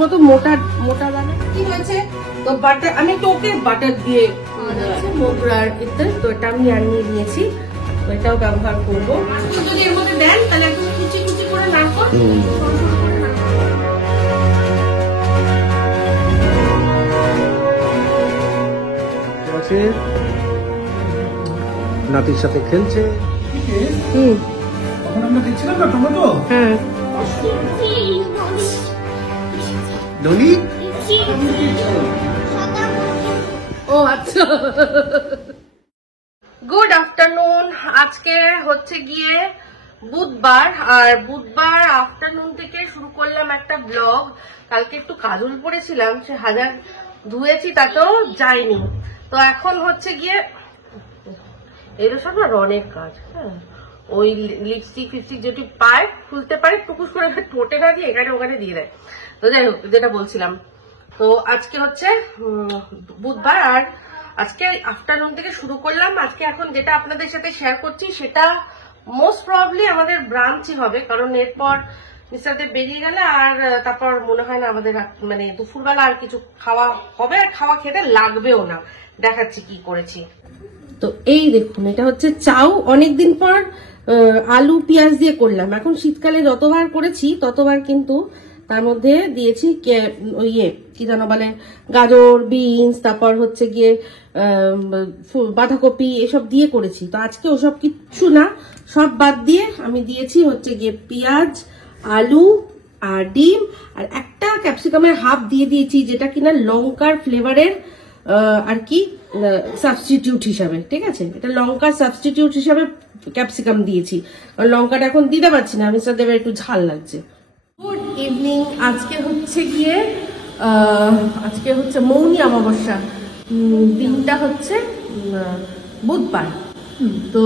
মতো মোটা মোটা দানা কি হয়েছে। তো বাটার আমি তো ওকে বাটার দিয়ে মোগরার ইত্যাদি, তো এটা আমি আনিয়ে নিয়েছি, তো এটাও ব্যবহার করবো। যদি এর মধ্যে দেন তাহলে একদম কুচি কুচি করে নারকোল নাতির সাথে খেলছে। আমরা দেখছিলাম না টমেটো। হ্যাঁ ডলি। ও আচ্ছা। Good afternoon. আজকে হচ্ছে গিয়ে বুধবার, আর বুধবার আফটারনুন থেকে শুরু করলাম একটা ব্লগ। কালকে একটু কাজল পরেছিলাম, সে হাজার ধুয়েছি তাতেও যায়নি। তো এখন হচ্ছে গিয়ে এগুলো সব না রনের কাজ। হ্যাঁ, ওই লিপস্টিক ফিপস্টিক যেটি পায় খুলতে পারে টুকুস করে ঠোঁটে না দিয়ে এখানে ওখানে দিয়ে দেয়। তো যাই হোক, যেটা বলছিলাম, তো আজকে হচ্ছে বুধবার, আর আজকে আফটারনুন থেকে শুরু করলাম। আজকে এখন যেটা আপনাদের সাথে শেয়ার করছি সেটা মোস্ট প্রবাবলি আমাদের ব্রাঞ্চই হবে, কারণ এরপর মিস্টারদের বেরিয়ে গেলে আর তারপর মনে হয় না আমাদের মানে দুপুরবেলা আর কিছু খাওয়া হবে, আর খাওয়া খেতে লাগবেও না। দেখাচ্ছি কি করেছি। তো এই দেখুন, এটা হচ্ছে চাউ। অনেকদিন পর আলু পেঁয়াজ দিয়ে করলাম। এখন শীতকালে যতবার করেছি ততবার কিন্তু তার মধ্যে দিয়েছি ইয়ে কি যেন বলে, গাজর, বিনস, তারপর হচ্ছে গিয়ে বাঁধাকপি, এসব দিয়ে করেছি। তো আজকে ওসব কিচ্ছু না, সব বাদ দিয়ে আমি দিয়েছি হচ্ছে গিয়ে পেঁয়াজ, আলু আর ডিম, আর একটা ক্যাপসিকামের হাফ দিয়ে দিয়েছি, যেটা কিনা লঙ্কার ফ্লেভারের আর কি সাবস্টিটিউট হিসাবে। ঠিক আছে, এটা লঙ্কার সাবস্টিটিউট হিসাবে ক্যাপসিকাম দিয়েছি, কারণ লঙ্কাটা এখন দিতে পারছি না, মিস্টার দেবের একটু ঝাল লাগছে। Good evening. আজকে হচ্ছে মৌনী অমাবস্যা, দিনটা হচ্ছে বুধবার। তো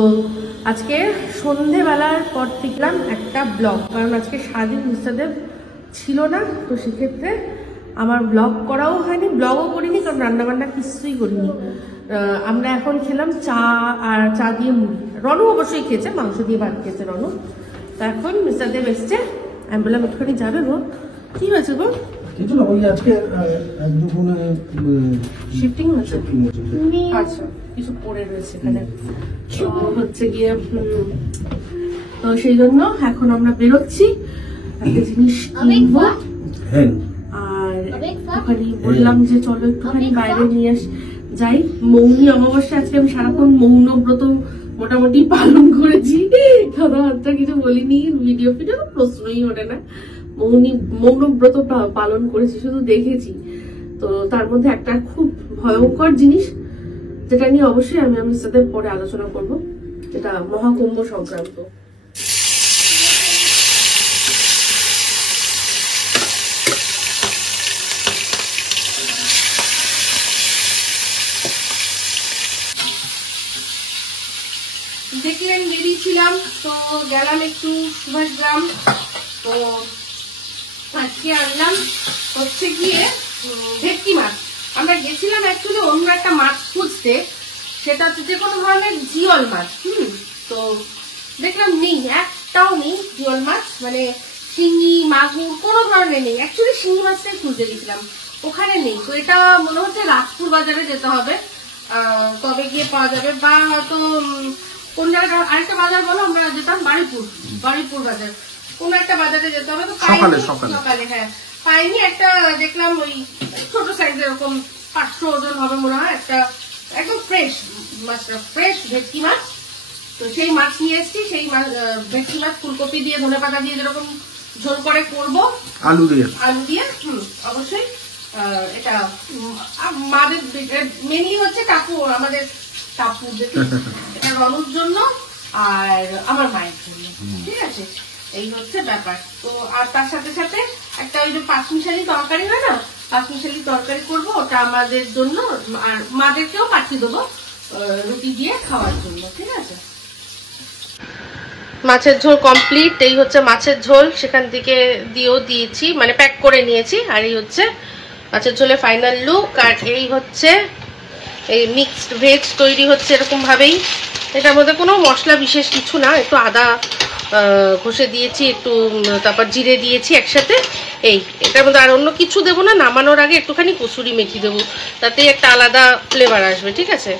আজকে সন্ধেবেলার পর দেখলাম একটা ব্লগ, কারণ আজকে সারাদিন মিস্টার দেব ছিল না, তো সেক্ষেত্রে আমার ব্লগ করাও হয়নি, ব্লগও করিনি, কারণ রান্নাবান্না কিছুই করিনি। আমরা এখন খেলাম চা, আর চা দিয়ে মুড়ি। রনু অবশ্যই খেয়েছে, মাংস দিয়ে ভাত খেয়েছে রনু। তো এখন মিস্টার দেব এসছে, আমি বললাম একটুখানি যাবে গো। কি হয়েছে গো? কিছু না, ওই আজকে শিফটিং হচ্ছে। আচ্ছা, কিছু পড়ে রয়েছে এখানে, তো হচ্ছে গিয়ে তো সেই জন্য এখন আমরা বেরোচ্ছি, একটা জিনিস কিনবো। আর একটুখানি বললাম যে চলো একটুখানি বাইরে নিয়ে যাই। মৌনী অমাবস্যা আজকে আমি সারাক্ষণ মৌন ব্রত মোটামুটি পালন করেছি, কথাবার্তা কিছু বলিনি, ভিডিও প্রশ্নই ওঠে না। মৌন ব্রত পালন করেছি, শুধু দেখেছি। তো তার মধ্যে একটা খুব ভয়ঙ্কর জিনিস, যেটা নিয়ে অবশ্যই আমি আমার সাথে পরে আলোচনা করব, যেটা মহাকুম্ভ সংক্রান্ত। দেখলেন বেরিয়েছিলাম, তো গেলাম একটু সুভাষগ্রাম। তো আজকে আনলাম হচ্ছে গিয়ে ভেটকি মাছ। আমরা গেছিলাম অ্যাকচুয়ালি অন্য একটা মাছ খুঁজতে, সেটা হচ্ছে যে কোনো ধরনের জিওল মাছ। তো দেখলাম নেই, একটাও নেই জিওল মাছ, মানে শিঙি মাগুর কোনো ধরনের নেই। অ্যাকচুয়ালি শিঙি মাছটাই খুঁজতে গেছিলাম, ওখানে নেই। তো এটা মনে হচ্ছে রাজপুর বাজারে যেতে হবে, তবে গিয়ে পাওয়া যাবে, বা হয়তো কোন জায়গাটা আরেকটা বাজার বলো, আমরা যেতাম বারুইপুর বাজার, কোন একটা বাজারে যেতে হবে। তো সকালে হ্যাঁ পাইনি। একটা দেখলাম ওই ছোট সাইজের এরকম 500 ওজন হবে মনে হয়, একটা একদম ফ্রেশ মাছটা, ফ্রেশ ভেটকি মাছ। তো সেই মাছ নিয়ে এসেছি। সেই ভেটকি মাছ ফুলকপি দিয়ে, ধনেপাতা দিয়ে যেরকম ঝোল করে করবো, আলু দিয়ে অবশ্যই। এটা মাদের মেনলি হচ্ছে আমাদের টাপু, এটা রনুর জন্য আর আমার মায়ের জন্য। ঠিক আছে, এই হচ্ছে ব্যাপার। তো আর তার সাথে সাথে একটা ওই যে পাঁচমিশালি তরকারি হয় না, পাঁচমিশালি তরকারি করবো, ওটা আমাদের জন্য, আর মাদেরকেও পাঠিয়ে দেবো রুটি দিয়ে খাওয়ার জন্য। ঠিক আছে, মাছের ঝোল কমপ্লিট। এই হচ্ছে মাছের ঝোল, সেখান থেকে দিয়েছি, মানে প্যাক করে নিয়েছি। আর এই হচ্ছে মাছের ঝোলের ফাইনাল লুক। আর এই হচ্ছে এই মিক্সড ভেজ তৈরি হচ্ছে এরকম ভাবেই। এটার মধ্যে কোনো মশলা বিশেষ কিছু না, একটু আদা ঘষে দিয়েছি, একটু তারপর জিরে দিয়েছি একসাথে। এটার মধ্যে আর অন্য কিছু দেবো না। নামানোর আগে একটুখানি কসুরি মেথি দেবো, তাতেই একটা আলাদা ফ্লেভার আসবে। ঠিক আছে,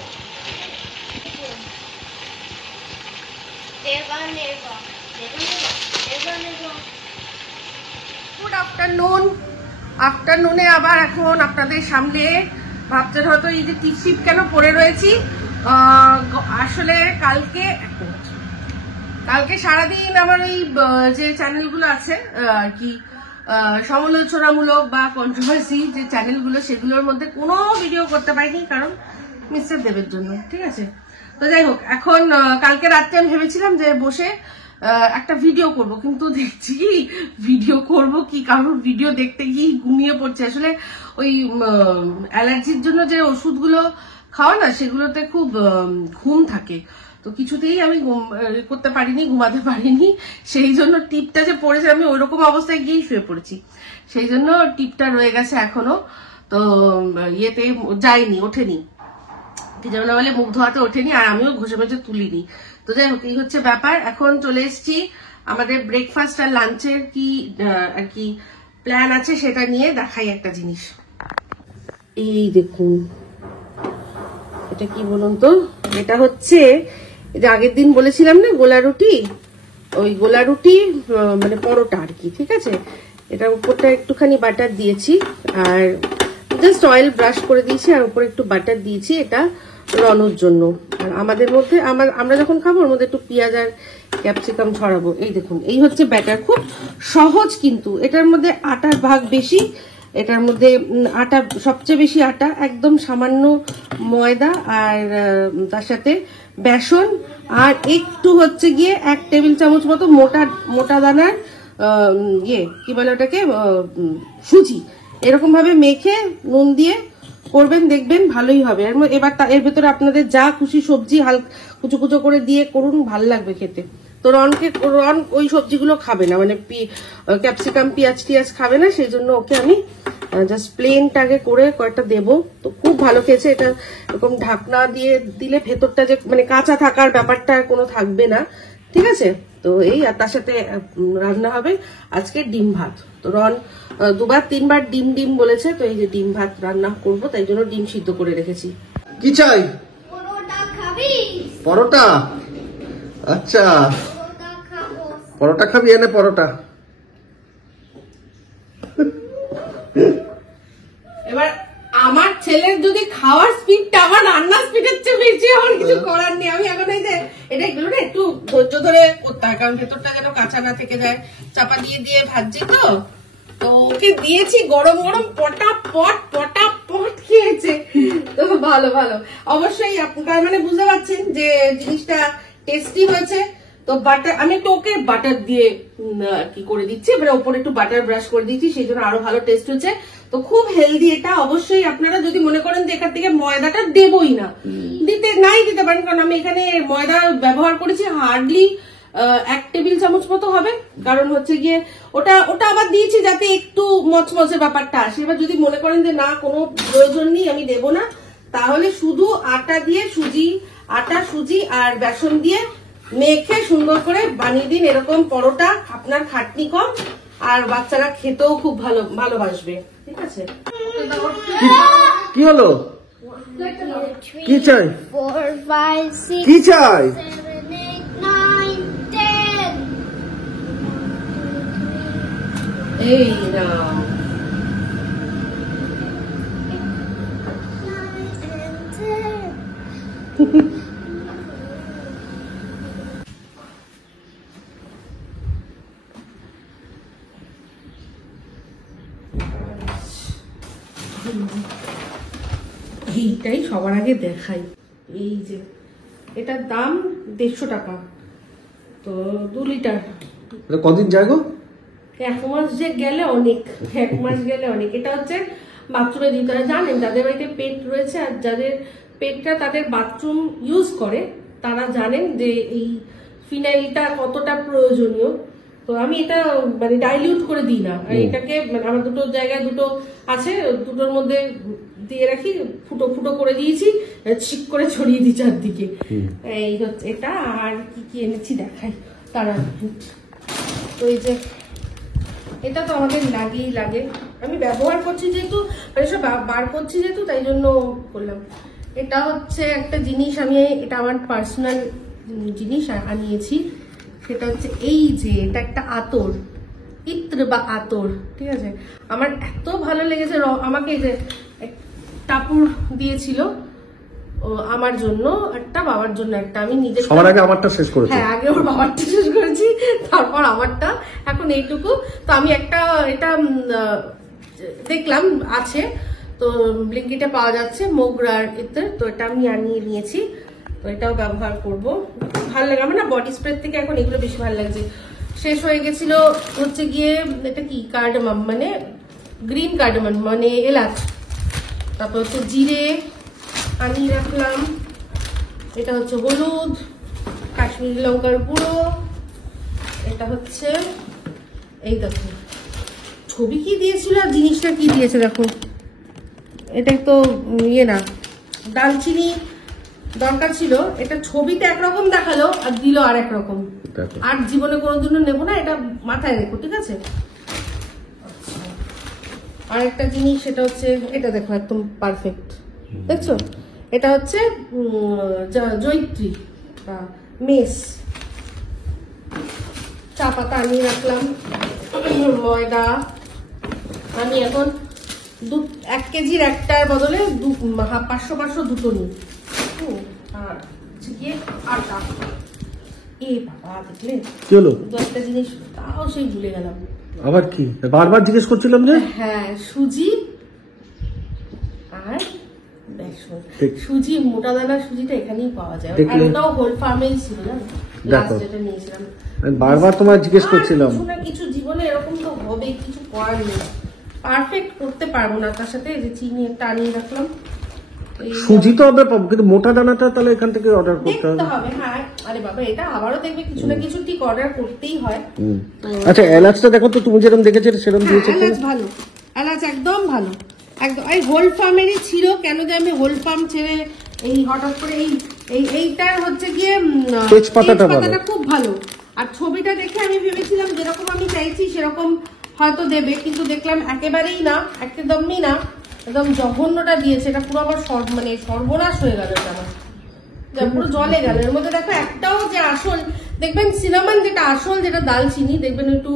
গুড আফটারনুন। আফটারনুনে আবার এখন আপনাদের সামনে ভাবছেন হয়তো এই যে টিপসিপ কেন পরে রয়েছি। আসলে কালকে সারাদিন আমার ওই যে চ্যানেলগুলো আছে আর কি, সমালোচনামূলক বা কন্ট্রোভার্সি যে চ্যানেলগুলো, সেগুলোর মধ্যে কোনো ভিডিও করতে পারিনি, কারণ মিস্টার দেবের জন্য। ঠিক আছে, তো যাই হোক, এখন কালকে রাত্রে আমি ভেবেছিলাম যে বসে একটা ভিডিও করব, কিন্তু দেখছি কি ভিডিও করব কি, কারণ ভিডিও দেখতে গিয়ে ঘুমিয়ে পড়ছে। আসলে ওই অ্যালার্জির জন্য যে ওষুধগুলো খাওয়া না, সেগুলোতে খুব ঘুম থাকে, তো কিছুতেই আমি করতে পারিনি, ঘুমাতে পারিনি। সেই জন্য টিপটা যে পড়েছে, আমি ওইরকম অবস্থায় গিয়েই শুয়ে পড়েছি, সেই জন্য টিপটা রয়ে গেছে এখনো। তো ইয়েতে যায়নি, ওঠেনি, কি যেন বলে, মুখ ধোয়াতে ওঠেনি, আর আমিও ঘষে মেজে তুলিনি। তো যাই হোক, এই হচ্ছে ব্যাপার। এখন চলে এসেছি আমাদের ব্রেকফাস্ট আর লাঞ্চের কি আর কি প্ল্যান আছে, সেটা নিয়ে দেখাই একটা জিনিস। এই দেখুন, এটা কি বলুন তো, এটা হচ্ছে যে আগের দিন বলেছিলাম না গোলা রুটি, ওই গোলা রুটি মানে পরোটা আর কি। ঠিক আছে, এটার উপরটা একটুখানি বাটার দিয়েছি, আর জাস্ট অয়েল ব্রাশ করে দিয়েছি, আর উপরে একটু বাটার দিয়েছি, এটা রনোর জন্য। আর আমাদের মধ্যে আমরা যখন খাবো, ওর মধ্যে একটু পেঁয়াজ আর ক্যাপসিকাম ছড়াবো। এই দেখুন, এই হচ্ছে ব্যাটার, খুব সহজ, কিন্তু এটার মধ্যে আটার ভাগ বেশি, এটার মধ্যে আটা সবচেয়ে বেশি, আটা একদম সামান্য ময়দা, আর তার সাথে বেসন, আর একটু হচ্ছে গিয়ে 1 টেবিল চামচ মতো মোটা দানার কি বলে ওটাকে, সুজি। এরকম ভাবে মেখে নুন দিয়ে করবেন, দেখবেন ভালোই হবে। এবার এর ভেতরে আপনাদের যা খুশি সবজি কুচো কুচো করে দিয়ে করুন, ভালো লাগবে খেতে। তো রন ওই সবজিগুলো খাবে না, মানে ক্যাপসিকাম পেঁয়াজ টিয়াজ খাবে না, সেই জন্য ওকে আমি জাস্ট প্লেনটাকে করে কয়েকটা দেবো। তো খুব ভালো খেয়েছে। এটা এরকম ঢাকনা দিয়ে দিলে ভেতরটা যে মানে কাঁচা থাকার ব্যাপারটা কোনো থাকবে না। ঠিক আছে, তো এই, আর তার সাথে রান্না হবে আজকে ডিম ভাত। তো রন 2-3 বার ডিম বলেছে, তো এই যে ডিম ভাত রান্না করব, তাই জন্য ডিম সিদ্ধ করে রেখেছি। কি চাই? পরোটা খাবি? পরোটা? আচ্ছা, পরোটা খাবো। পরোটা খাবি, এনে পরোটা। এবার আমার ছেলের যদি খাওয়ার স্পিডটা আমার রান্নার স্পিডের চেয়ে বেশি, আমার কিছু করার নেই। আমি এখন এই যে এগুলো না একটু ধৈর্য ধরে করতে হয়, কারণ ভেতরটা যেন কাঁচা না থেকে যায়। চাপা দিয়ে ভাজছি, তো ওকে দিয়েছি গরম গরম, পটাপট খেয়েছে। তো ভালো অবশ্যই, তার মানে বুঝতে পারছেন যে জিনিসটা টেস্টি হয়েছে। তো বাটার, আমি একটু ওকে বাটার দিয়ে কি করে দিচ্ছি, এবার ওপরে একটু বাটার ব্রাশ করে দিচ্ছি, সেই জন্য আরো ভালো টেস্ট হচ্ছে। তো খুব হেলদি এটা। অবশ্যই আপনারা যদি মনে করেন যে এখান থেকে ময়দাটা দেবই না, দিতে পারেন, কারণ আমি এখানে ময়দা ব্যবহার করেছি হার্ডলি 1 টেবিল চামচ মতো হবে, কারণ হচ্ছে গিয়ে ওটা আবার দিয়েছি যাতে একটু মচমচে ব্যাপারটা আসে। এবার যদি মনে করেন যে না, কোনো প্রয়োজন নেই, আমি দেবো না, তাহলে শুধু আটা দিয়ে সুজি আর বেসন দিয়ে মেখে সুন্দর করে বানিয়ে দিন। এরকম পরোটা আপনার খাটনি কম, আর বাচ্চারা খেতেও খুব ভালোবাসবে। ঠিক আছে, কি হলো? কি চাই? 4, 5, 6, কি চাই? 7, 8, 9, 10. এই না, 9 and 10. এইটাই সবার আগে দেখাই। এই যে এটার দাম 150 টাকা, তো 2 লিটার। কদিন যায় গো? 1 মাস যে গেলে অনেক, 1 মাস গেলে অনেক। এটা হচ্ছে বাথরুমে দিতে হয়। জানেন, যাদের বাড়িতে পেট রয়েছে আর যাদের পেটটা তাদের বাথরুম ইউজ করে, তারা জানেন যে এই ফিনাইলটা কতটা প্রয়োজনীয়। তো আমি এটা মানে ডাইলিউট করে দিই না, আর এটাকে মানে আমার দুটো জায়গায় দুটো আছে, দুটোর মধ্যে দিয়ে রাখি, ফুটো করে দিয়েছি, ঠিক করে ছড়িয়ে দিই চারদিকে। এই হচ্ছে এটা। আর কি এনেছি দেখাই। তারা তো এই যে এটা তো আমাদের লাগেই লাগে, আমি ব্যবহার করছি যেহেতু, মানে সব বার করছি যেহেতু, তাই জন্য করলাম। এটা হচ্ছে একটা জিনিস, আমি এটা আমার পার্সোনাল জিনিস আনিয়েছি, সেটা হচ্ছে এই যে এটা একটা আতর, ইত্র বা আতর, ঠিক আছে। আমার এত ভালো লেগেছে, আমাকে এই যে টাপুর দিয়েছিল আমার জন্য একটা, বাবার জন্য একটা, আমি নিজে সবার আগে আমারটা শেষ করেছি। হ্যাঁ, আগে ওর বাবারটা শেষ করেছি, তারপর আমারটা, এখন এইটুকু। তো আমি একটা এটা দেখলাম আছে, তো ব্লিঙ্কিটে পাওয়া যাচ্ছে মোগরার ইত্র, তো এটা আমি আনিয়ে নিয়েছি, তো এটাও ব্যবহার করব। ভালো লাগে আমার না, বডি স্প্রে থেকে এখন এগুলো বেশি ভালো লাগছে। শেষ হয়ে গেছিল হচ্ছে গিয়ে এটা কি কার্ডামাম, মানে গ্রিন কার্ডামাম মানে এলাচ, তারপর হচ্ছে জিরে আনিয়ে রাখলাম, এটা হচ্ছে হলুদ, কাশ্মীরি লঙ্কার গুঁড়ো, এটা হচ্ছে এই দেখো ছবি কি দিয়েছিল আর জিনিসটা কি দিয়েছে দেখো, এটা তো ইয়ে না, দালচিনি দরকার ছিল, এটা ছবিতে একরকম দেখালো আর দিল আর একরকম, আর জীবনে কোনোদিনও নেবো না, এটা মাথায় রেখো, ঠিক আছে। আর একটা জিনিস সেটা হচ্ছে এটা দেখো একদম পারফেক্ট, দেখছো, এটা হচ্ছে জয়িত্রী মেস, চা পাতা আনিয়ে রাখলাম, ময়দা আমি এখন 1 কেজির একটার বদলে 500 দুটো নিই, আর হচ্ছে গিয়ে আটা, এ বাবা দেখলে কি হলো, 2-1টা জিনিস তাও সেই ভুলে গেলাম। আবার কি বারবার জিজ্ঞেস করছিলাম যে? হ্যাঁ, সুজি আর বেসন, সুজি মোটা দানার সুজিটা এখানেই পাওয়া যায়, আর ওটাও হোল ফার্মেই ছিল না, লাস্ট যেটা নিয়েছিলাম। আমি বারবার তোমার জিজ্ঞেস করছিলাম। কিছু না কিছু জীবনে এরকম তো হবে, কিছু করার নেই, পারফেক্ট করতে পারবো না। তার সাথে যে চিনি একটা আনিয়ে রাখলাম, সুজি তো হবে পাবো, কিন্তু মোটা দানাটা তাহলে এখান থেকে অর্ডার করতে হবে। হ্যাঁ, আরে বাবা, এটা আবারও দেখবে কিছু না কিছু ঠিক অর্ডার করতেই হয়। আচ্ছা, এলাচটা দেখো তো, তুমি যেরকম দেখেছিলে সেরকম দিয়েছে। এলাচ ভালো, এলাচ একদম ভালো, একদম। এই হোল ফার্মেরই ছিল, কেন যে আমি হোল ফার্ম ছেড়ে এই হঠাৎ করে এইটার হচ্ছে গিয়ে তেজপাতাটা খুব ভালো। আর ছবিটা দেখে আমি ভেবেছিলাম যেরকম আমি চাইছি সেরকম হয়তো দেবে, কিন্তু দেখলাম একেবারেই না, একদমই না, একদম জঘন্যটা দিয়েছে। এটা পুরো আমার মানে সর্বনাশ হয়ে গেল, এটা আমার পুরো জলে গেল। এর মধ্যে দেখো একটাও যে আসল, দেখবেন সিনামন যেটা আসল, যেটা দালচিনি, দেখবেন একটু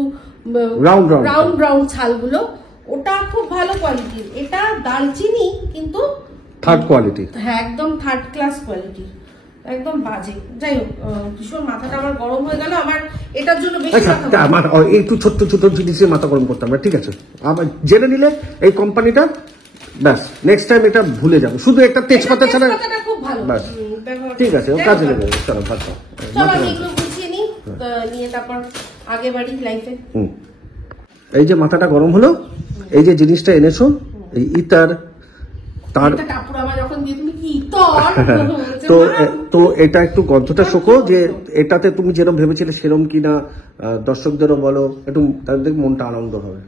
ব্রাউন ব্রাউন ছালগুলো, ওটা খুব ভালো কোয়ালিটির। এটা দালচিনি কিন্তু থার্ড কোয়ালিটি, হ্যাঁ একদম থার্ড ক্লাস কোয়ালিটির, একদম বাজে। যাই হোক, ভীষণ মাথাটা আমার গরম হয়ে গেল, আমার এটার জন্য বেশি আমার একটু ছোট্ট ছোট জিনিসের মাথা গরম করতাম না, ঠিক আছে। আবার জেনে নিলে এই কোম্পানিটা, ব্যাস নেক্সট টাইম এটা ভুলে যাবো। শুধু একটা তেজপাতা ছাড়া খুব ভালো, ব্যাস ঠিক আছে, ও কাজে লেগে যাবে। চলো ভাত খাও, চলো আমি এগুলো গুছিয়ে নিই, নিয়ে তারপর আগে বাড়ি লাইফে। এই যে মাথাটা গরম হলো, এই যে জিনিসটা এনেছো, এই ইতার, তার তো এটা একটু গন্ধটা শোকো, যে এটাতে তুমি যেরকম ভেবেছিলে সেরকম কিনা, দর্শকদেরও বলো, একটু তাদের মনটা আনন্দ হবে।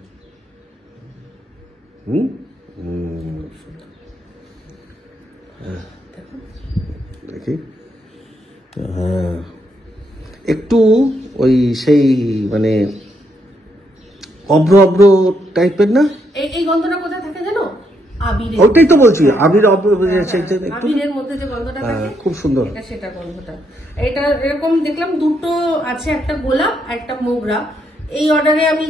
দেখি, হ্যাঁ একটু ওই সেই মানে অভ্র অভ্র টাইপের না, এই গন্ধটা কোথায় থাকে জানো? আবিরের, ওটাই তো বলছি, আবির আবিরের মধ্যে যে গন্ধটা থাকে, খুব সুন্দর, এটা সেটা গন্ধটা। এটা এরকম দেখলাম দুটো আছে, একটা গোলাপ আর একটা মোগরা। এই অর্ডারে আমি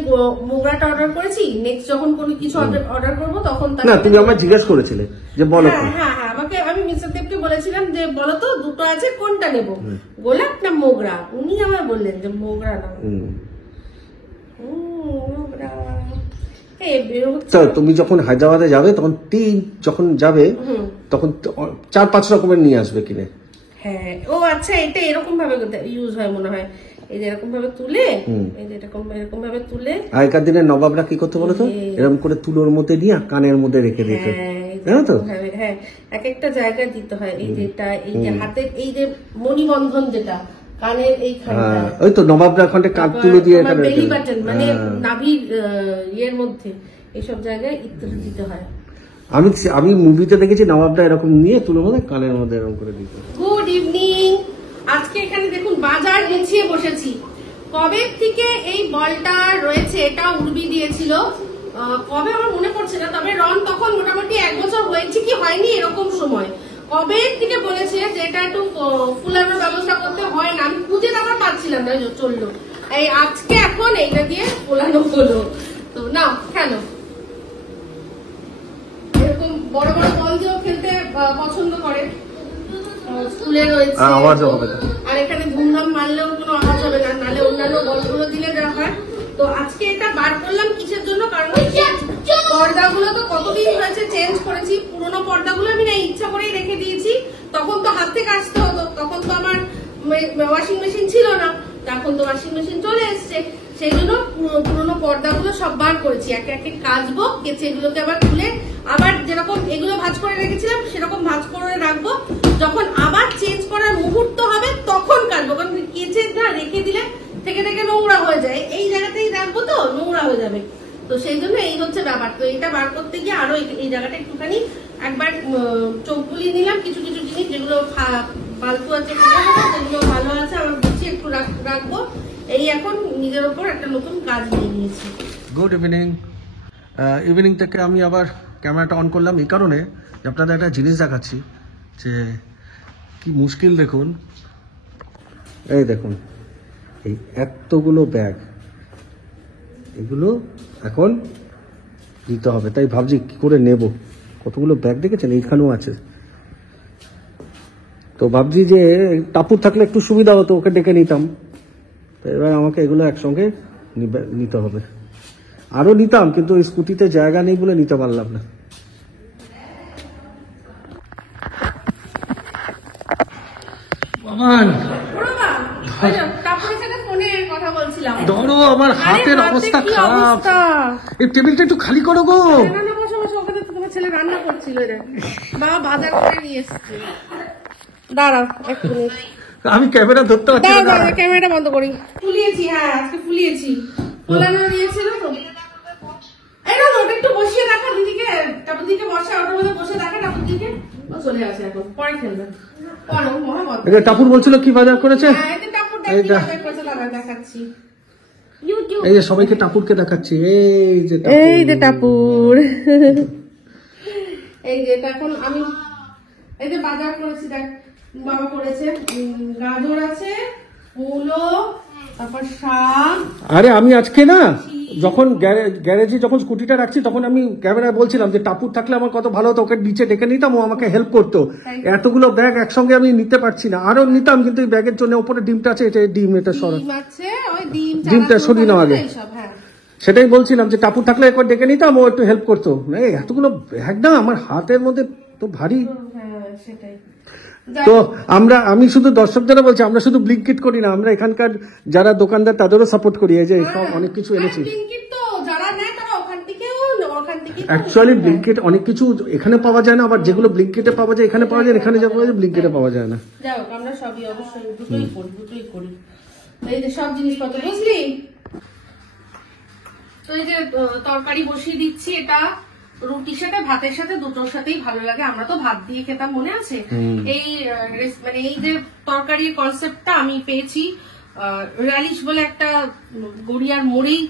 মোগরাটা অর্ডার করেছি, নেক্সট যখন কোনো কিছু অর্ডার করবো তখন না, তুমি আমার জিজ্ঞেস করেছিলে যে বলো। হ্যাঁ, আমাকে, আমি মিস্টার দেবকে বলেছিলাম যে বলো তো দুটো আছে কোনটা নেবো, গোলাপ না মোগরা। উনি আমার বললেন যে মোগরা না, মোগরা। তুমি যখন হায়দ্রাবাদে যাবে তখন যখন যাবে তখন 4-5 রকমের নিয়ে আসবে কিনে। হ্যাঁ, ও আচ্ছা, এটা এরকম ভাবে ইউজ হয় মনে হয়, এই যে এরকম ভাবে তুলে, এই যে এরকম ভাবে তুলে। আগেকার দিনের নবাবরা কি করতে বলতো, এরকম করে তুলোর মধ্যে নিয়ে কানের মধ্যে রেখে দিত, জানো তো? হ্যাঁ, এক একটা জায়গায় দিতে হয়। এই যেটা, এই যে হাতের এই যে মণিবন্ধন, যেটা কানের এইখানটা, ওই তো নবাবরা ওখানে কান তুলে দিয়ে, বেলি বাটন মানে নাভির ইয়ের মধ্যে, এইসব জায়গায় ইত্যাদি দিতে হয়। আমি মুভিতে দেখেছি নবাবরা এরকম নিয়ে তুলোর মধ্যে কানের মধ্যে এরকম করে দিত। Good evening. আজকে এখানে দেখুন বাজার গুছিয়ে বসেছি, কবে থেকে এই বলটা রয়েছে, এটা উর্বি দিয়েছিল কবে আমার মনে পড়ছে না, তবে রন তখন মোটামুটি 1 বছর হয়েছে কি হয়নি এরকম সময়। কবে থেকে বলেছে যে এটা একটু ফুলানোর ব্যবস্থা করতে হয় না, আমি খুঁজে দেওয়ার পাচ্ছিলাম না, চললো এই আজকে এখন এইটা দিয়ে ফুলানো হলো। তো না কেন এরকম বড় বড় বল দিয়েও খেলতে পছন্দ করে, স্কুলে রয়েছে আর এখানে ধুমধাম মারলেও কোনো আওয়াজ হবে না, নাহলে অন্যান্য বলগুলো দিলে দেওয়া হয়। তো আজকে এটা বার করলাম কিসের জন্য, কারণ পর্দাগুলো তো কতদিন হয়েছে চেঞ্জ করেছি, পুরোনো পর্দাগুলো আমি না ইচ্ছা করেই রেখে দিয়েছি। তখন তো হাত থেকে আসতে হতো, তখন তো আমার ওয়াশিং মেশিন ছিল না, এখন তো ওয়াশিং মেশিন চলে এসছে, সেই জন্য পুরোনো পর্দাগুলো সব বার করেছি, একে একে কাচবো, কেচে এগুলোকে আবার তুলে আবার যেরকম এগুলো ভাঁজ করে রেখেছিলাম সেরকম ভাঁজ করে রাখবো, যখন আবার চেঞ্জ করার মুহূর্ত হবে তখন কাটবো, কারণ কেচে না রেখে দিলে থেকে থেকে নোংরা হয়ে যায়, এই জায়গাতেই রাখবো তো নোংরা হয়ে যাবে। তো সেই জন্য এই হচ্ছে ব্যাপার। তো এটা বার করতে গিয়ে আরো এই জায়গাটা একটুখানি একবার চোখ বুলিয়ে নিলাম, কিছু কিছু জিনিস যেগুলো ফালতু আছে সেগুলো ভালো আছে আমার গুছিয়ে একটু রাখবো, এই এখন নিজের ওপর একটা নতুন কাজ নিয়ে নিয়েছি। Good evening. ইভিনিং থেকে আমি আবার ক্যামেরাটা অন করলাম এই কারণে যে আপনাদের একটা জিনিস দেখাচ্ছি, যে কি মুশকিল দেখুন, এই দেখুন এই এতগুলো ব্যাগ, এগুলো এখন দিতে হবে, তাই ভাবছি কি করে নেব। কতগুলো ব্যাগ দেখেছেন, এইখানেও আছে। তো ভাবছি যে টাপুর থাকলে একটু সুবিধা হতো, ওকে ডেকে নিতাম। তো এবার আমাকে এগুলো একসঙ্গে নিতে হবে। আরো নিতাম কিন্তু ওই স্কুটিতে জায়গা নেই বলে নিতে পারলাম না। বাবান ধরো, আমার হাতের অবস্থা খারাপ, এই টেবিলটা একটু খালি করো গো। তোমার ছেলে রান্না করছিল, বাবা বাজার করে নিয়ে এসছে। দাঁড়াও এক মিনিট, আমি ক্যামেরা ধরতে পারছি না, ক্যামেরাটা বন্ধ করি। ফুলিয়েছি, হ্যাঁ আজকে ফুলিয়েছি, ফুলানো দিয়েছিল তো। এই না ওটা একটু বসিয়ে রাখা দিদিকে, তারপর দিকে বসে ওটার মধ্যে বসে দেখা, তারপর দিকে চলে আসে, এখন পরে খেলবে। টাপুর বলছিল কি বাজার করেছে, দেখাচ্ছি এই যে সবাইকে টাপুরকে দেখাচ্ছি, এই যে টাপুর, এই যে এখন আমি এই যে বাজার করেছি, দেখ বাবা করেছে, গাজর আছে, মূলো, তারপর শাক। আরে আমি আজকে না যখন গ্যারেজে যখন স্কুটিটা রাখছি তখন আমি ক্যামেরায় বলছিলাম যে টাপুর থাকলে আমার কত ভালো হতো, ওকে নিচে ডেকে নিতাম, ও আমাকে হেল্প করতো। এতগুলো ব্যাগ একসঙ্গে আমি নিতে পারছি না, আরো নিতাম কিন্তু এই ব্যাগের জন্য উপরে ডিমটা আছে, এটা ডিম, এটা ডিমটা সরিয়ে নাও আগে। সেটাই বলছিলাম যে টাপুর থাকলে একবার ডেকে নিতাম, ও একটু হেল্প করতো। এতগুলো ব্যাগ না আমার হাতের মধ্যে তো ভারী। তো আমি শুধু দর্শকদেরও বলছি, আমরা শুধু ব্লিঙ্কিট করি না, আমরা এখানকার যারা দোকানদার তাদেরও সাপোর্ট করি, এই যে অনেক কিছু এনেছি। অ্যাকচুয়ালি ব্লিঙ্কিট অনেক কিছু এখানে পাওয়া যায় না, আবার যেগুলো ব্লিঙ্কিটে পাওয়া যায় এখানে পাওয়া যায়, এখানে যা পাওয়া যায় ব্লিঙ্কিটে পাওয়া যায় না। যাই হোক আমরা সবই অবশ্যই দুটোই করি। এই যে সব জিনিসপত্র বুঝলি, তো এই যে তরকারি বসিয়ে দিচ্ছি, এটা রুটির সাথে ভাতের সাথে দুটোর সাথেই ভালো লাগে, আমরা তো ভাত দিয়ে খেতাম মনে আছে। এই মানে এই যে তরকারির কনসেপ্টটা আমি পেয়েছি, র্যালিশ বলে একটা গড়িয়ার মোড়েই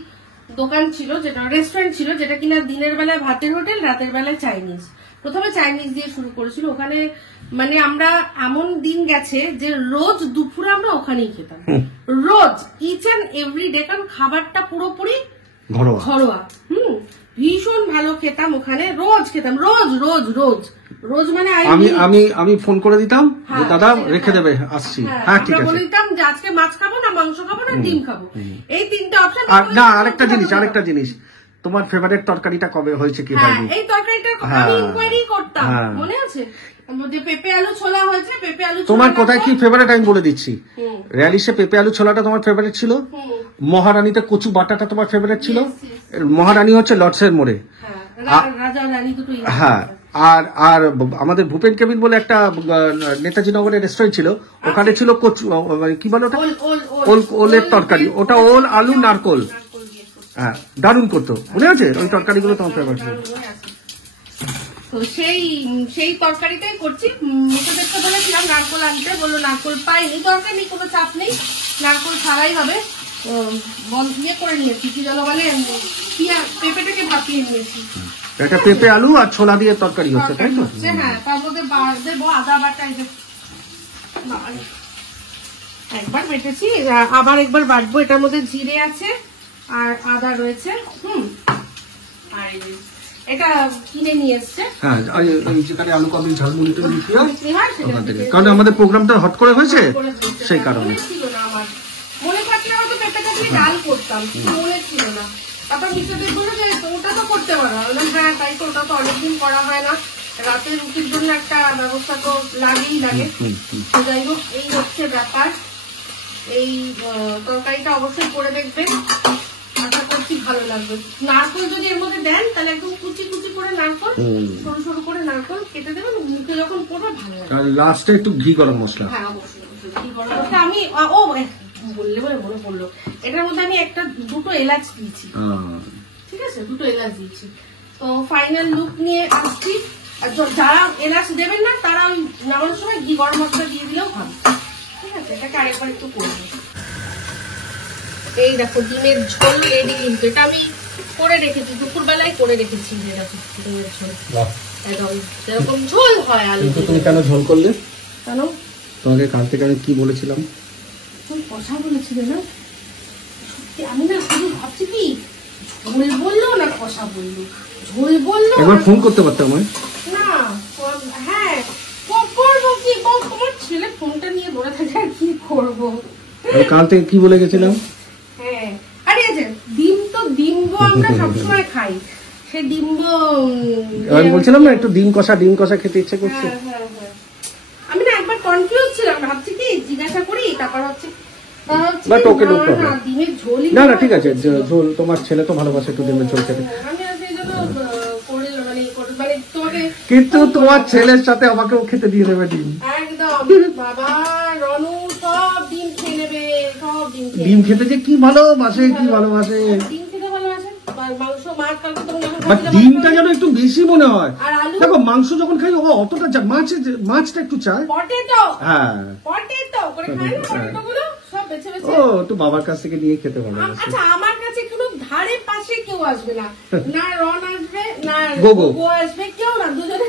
দোকান ছিল, যেটা রেস্টুরেন্ট ছিল, যেটা কিনা দিনের বেলায় ভাতের হোটেল, রাতের বেলায় চাইনিজ। প্রথমে চাইনিজ দিয়ে শুরু করেছিল, ওখানে মানে আমরা এমন দিন গেছে যে রোজ দুপুরে আমরা ওখানেই খেতাম, রোজ ইচ অ্যান্ড এভরি ডে, কারণ খাবারটা পুরোপুরি ঘরোয়া। ভীষণ ভালো খেতাম ওখানে, রোজ খেতাম, রোজ রোজ রোজ রোজ, মানে আমি ফোন করে দিতাম, দাদা রেখে দেবে, আসছি। হ্যাঁ ঠিক আছে, বলে দিতাম যে আজকে মাছ খাবো না, মাংস খাবো না, ডিম খাবো, এই তিনটা অপশন। না আরেকটা জিনিস, তোমার ফেভারিট তরকারিটা কবে হয়েছে কি হয়নি? এই তরকারিটা আমি ইনকোয়ারি করতাম, মনে আছে? পেঁপে আলু ছোলা হয়েছে, পেঁপে আলু তোমার কোথায় কি ফেভারিট আমি বলে দিচ্ছি। র্যালিশে পেঁপে আলু ছোলাটা তোমার ফেভারিট ছিল, মহারানীতে কচু বাটাটা তোমার ফেভারিট ছিল, মহারানী হচ্ছে লর্ডসের মোড়ে, হ্যাঁ। আর আমাদের ভূপেন কেবিন বলে একটা নেতাজি নগরের রেস্টুরেন্ট ছিল, ওখানে ছিল কচু, কি বলে ওটা, ওলের তরকারি, ওটা ওল আলু নারকোল, হ্যাঁ দারুণ করতো, মনে আছে? ওই তরকারিগুলো তোমার ফেভারিট ছিল। তো সেই তরকারিটাই করছি। মুখে বলেছিলাম নারকোল আনতে, বললো নারকোল পাইনি, তরকারি কোনো চাপ নেই, নারকোল ছাড়াই হবে। বল দিয়ে করে নিয়েছি, কি যেন বলে, পেঁপেটাকে ভাপিয়ে নিয়েছি। এটা পেঁপে আলু আর ছোলা দিয়ে তরকারি হচ্ছে, তাই তো? হ্যাঁ, তার মধ্যে দেবো আদা বাটা। এই যে একবার বেটেছি, আবার একবার বাটবো। এটার মধ্যে জিরে আছে আর আদা রয়েছে। আর এটা কিনে নিয়ে এসছে। হ্যাঁ, যেখানে আলু কবি ঝালমুড়ি টুড়ি কি হয়, হয় সেটা ওখান থেকে। থেকে। কারণ আমাদের প্রোগ্রামটা হট করে হয়েছে, করে দিয়েছে। সেই কারণে। মনে ছিল না আমার, মনে থাকলে হয়তো পেঁপেটা দিয়ে ডাল করতাম, কিন্তু মনে ছিল না। তারপর মিস্টারদের বললো যে ওটা তো করতে পারো। হ্যাঁ, তাই তো, ওটা তো অনেকদিন করা হয় না, রাতের রুটির জন্য একটা ব্যবস্থা তো লাগেই লাগে। তো যাই হোক, এই হচ্ছে ব্যাপার। এই তরকারিটা অবশ্যই করে দেখবে, আশা করছি ভালো লাগবে। নারকল যদি এর মধ্যে দেন তাহলে একদম কুচি কুচি করে নারকল, সরু সরু করে নারকল কেটে দেবেন, মুখে যখন পড়বে ভালো লাগবে। আর লাস্টে একটু ঘি গরম মশলা। হ্যাঁ, অবশ্যই অবশ্যই ঘি গরম মশলা। আমি বললে বলে মনে পড়লো, এটার মধ্যে আমি দুটো এলাচ দিয়েছি। ঠিক আছে, দুটো এলাচ দিয়েছি। তো ফাইনাল লুক নিয়ে আসছি। আর যারা এলাচ দেবেন না তারা ওই নামানোর সময় ঘি গরম মশলা দিয়ে দিলেও ভালো। ঠিক আছে, এটাকে আরেকবার একটু করবো। এই দেখো ডিমের ঝোল রেডি, কিন্তু এটা আমি করে রেখেছি, দুপুরবেলায় করে রেখেছি। যে দেখো ডিমের ঝোল একদম যেরকম ঝোল হয় আলু। তুমি কেন ঝোল করলে? কেন? তোমাকে কাল থেকে আমি কি বলেছিলাম? তুমি কষা বলেছিলে না? সত্যি আমি না শুধু ভাবছি কি ঝোল বললো না কষা বললো, ঝোল বললো। একবার ফোন করতে পারতাম আমি। না, হ্যাঁ করবো কি, তোমার ছেলে ফোনটা নিয়ে বলে থাকে আর কি করবো। কাল থেকে কি বলে গেছিলাম? হ্যাঁ, আরে ডিম্বো আমরা সবসময় খাই, সে ডিম্বো আমি বলছিলাম না একটু ডিম কষা খেতে ইচ্ছে করছে। হ্যাঁ, আমি না একবার কনফিউজ ছিলাম, ভাবছি কি জিজ্ঞাসা করি, তারপর হচ্ছে ডিমের ঝোলই। না ঠিক আছে, ঝোল তোমার ছেলে তো ভালোবাসে একটু ডিমের ঝোল খেতে। আমি সেই জন্য মানে তোমাকে, কিন্তু তোমার ছেলের সাথে আমাকেও খেতে দিয়ে দেবে ডিম। একদম বাবা রনু সব ডিম খেয়ে নেবে, সব ডিম খেতে যে কি ভালোবাসে, কি ভালোবাসে। ডিম খেতে ভালোবাসে, মাংস মাছ কালকে তখন বাট ডিমটা যেন একটু বেশি মনে হয়। আর আলু, দেখো মাংস যখন খাই ও অতটা মাছটা একটু চায়। পটেটো, হ্যাঁ, পটেটো করে খায় না, পটেটো গুলো সব বেছে বেছে। ও একটু বাবার কাছ থেকে নিয়ে খেতে ভালোবাসে। আচ্ছা, আমার কাছে কোনো ধারে পাশে কেউ আসবে না, না রন আসবে না গোগো আসবে, কেউ না, দুজনে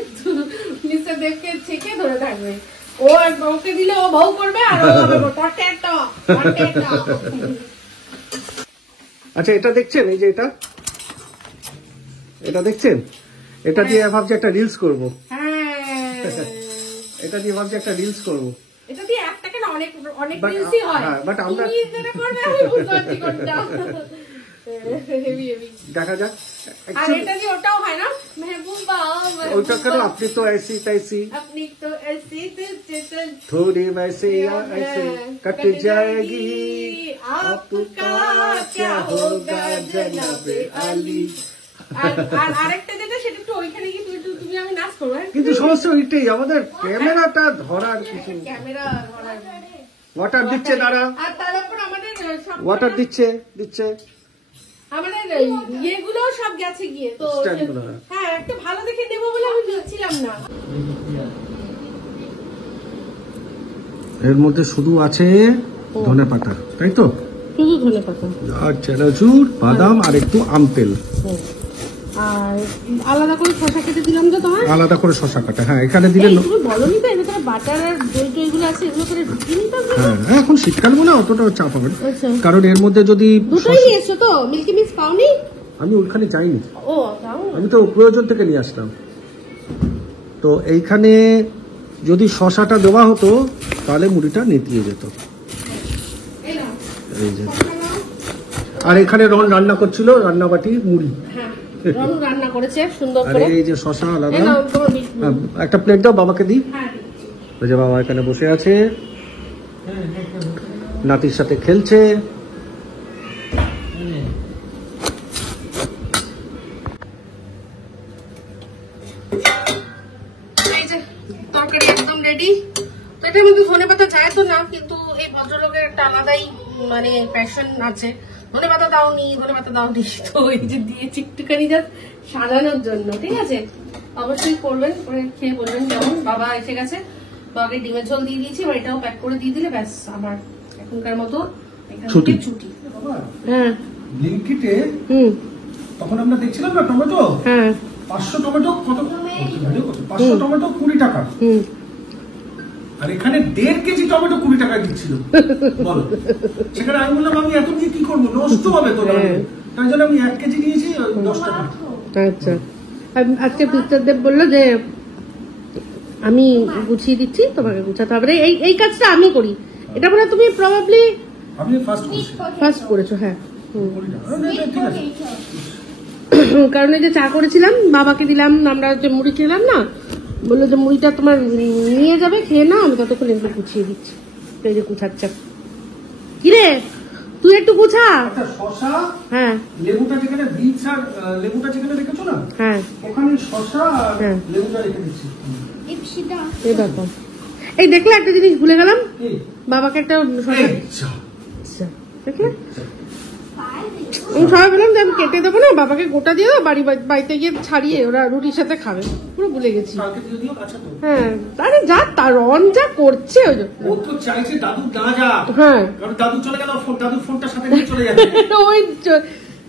মিস্টার দেবকে ছেকে ধরে থাকবে। ও ওকে দিলে ও বউ করবে, আর ও হবে পটেটো পটেটো। আচ্ছা, এটা দেখছেন, এই যে এটা দেখছেন, এটা দিয়ে ভাবছি একটা রিলস করব। হ্যাঁ, এটা দিয়ে ভাবছি একটা রিলস করব। এটা দিয়ে একটা কেন অনেক অনেক But, রিলসই হয়। but আমরা তুমি যেটা করবে আমি বুঝতে পারছি কোনটা। হেভি দেখা যাক। আর এটা দিয়ে ওটাও হয় না, মেহবুবা ওইটা কেন, আপনি তো ऐसी तैसी, আপনি তো ऐसी तैसी थोड़ी वैसे या ऐसे कट जाएगी, आपका क्या होगा जनाबे आली। আর আরেকটা যেটা, সেটা একটু ওইখানে গিয়ে তুমি আমি নাচ করবো। কিন্তু সমস্যা ওইটাই, আমাদের ক্যামেরাটা ধরার কিছু। ক্যামেরা ধরার ওয়াটার দিচ্ছে দাঁড়া, আর তার উপর আমাদের সব ওয়াটার দিচ্ছে আমাদের ইয়েগুলো সব গেছে গিয়ে। তো Stand গুলো। হ্যাঁ, একটু ভালো দেখে নেবো বলে আমি নিচ্ছিলাম না। এর মধ্যে শুধু আছে ধনেপাতা, তাই তো? শুধু ধনেপাতা আর চানাচুর, বাদাম আর একটু আম তেল। আর আলাদা করে শসা কেটে দিলাম যে তোমার, আলাদা করে শসা কাটা। হ্যাঁ, এখানে দিলে তুমি বলোনি তো এখানে বাটার আর দই টইগুলো আছে, এগুলো করে ঢুকিয়ে নিতে হবে। হ্যাঁ, এখন শীতকাল মনে হয় অতটা চাপ হবে না, আচ্ছা, কারণ এর মধ্যে যদি দুটোই নিয়ে এসছো তো? মিল্কি মিক্স পাওনি? আমি ওইখানে যাইনি, ও দাও, আমি তো প্রয়োজন থেকে নিয়ে আসলাম। তো এইখানে যদি শসাটা দেওয়া হতো তাহলে মুড়িটা নেতিয়ে যেত। এই নাও, এই যে, শসা নাও। আর এখানে রান্না করছিল, রান্নাবাটি মুড়ি। হ্যাঁ, রনু রান্না করেছে সুন্দর আর করে। এই যে শসা আলাদা। এই নাও তোমার মিল্কি। একটা প্লেট দাও বাবাকে দিই। হ্যাঁ, ওই যে বাবা এখানে বসে আছে, নাতির সাথে খেলছে। এই যে তরকারি একদম রেডি। তো এটার মধ্যে ধনেপাতা যায় তো না, কিন্তু এই ভদ্রলোকের একটা আলাদাই মানে প্যাশন আছে, ধনেপাতা দাওনি তো এই যে দিয়েছি একটুখানি জাস্ট সাজানোর জন্য। ঠিক আছে, অবশ্যই করবেন, করে খেয়ে বলবেন কেমন। বাবা এসে গেছে, বাবাকে ডিমের ঝোল দিয়ে দিয়েছি, এবার এটাও প্যাক করে দিয়ে দিলে ব্যাস আমার এখনকার মতো এখান ছুটি। থেকে ছুটি। বাবা হ্যাঁ ব্লিঙ্কিটে হুম তখন আমরা দেখছিলাম না টমেটো হ্যাঁ 500 টমেটো কত 500 টমেটো 20 টাকা হুম আর এখানে 1.5 কেজি টমেটো 20 টাকায় দিচ্ছিল বলো সেখানে আমি বললাম আমি এত দিয়ে কি করবো নষ্ট হবে তো হ্যাঁ। তাই জন্য আমি 1 কেজি নিয়েছি 10 টাকা আচ্ছা আজকে মিস্টার দেব বললো যে আমি গুছিয়ে দিচ্ছি তোমাকে গুছাতে হবে না। এই কাজটা আমি করি, এটা মানে তুমি প্রবাবলি আমি ফার্স্ট করছি ফার্স্ট করেছো। হ্যাঁ হুম। 20 টাকা ঠিক আছে কারণ এই যে চা করেছিলাম বাবাকে দিলাম, আমরা যে মুড়ি খেলাম না, বললো যে মুড়িটা তোমার নিয়ে যাবে খেয়ে না, আমি ততক্ষণ একটু গুছিয়ে দিচ্ছি। এই যে গুছাচ্ছে। কিরে তুই একটু গুছা। একটা শসা হ্যাঁ লেবুটা যেখানে বিটস আর লেবুটা যেখানে রেখেছো না হ্যাঁ ওখানে শসা আর হ্যাঁ। লেবুটা রেখে দিচ্ছি Ipsida. এই ব্যাপার। এই দেখলে একটা জিনিস ভুলে গেলাম, এই বাবাকে একটা শসা এই যা। আচ্ছা, দেখলে আমি সবাই বললাম যে আমি কেটে দেবো না, বাবাকে গোটা দিয়ে দাও, বাড়িতে গিয়ে ছাড়িয়ে ওরা রুটির সাথে খাবে। পুরো ভুলে গেছি। কালকে দিয়ে দিও আচ্ছা তো হ্যাঁ আরে যা তার রন যা করছে ওই যে। ও তো চাইছে দাদু না যা হ্যাঁ কারণ দাদু চলে গেল দাদুর ফোনটা সাথে নিয়ে চলে যাচ্ছে ওই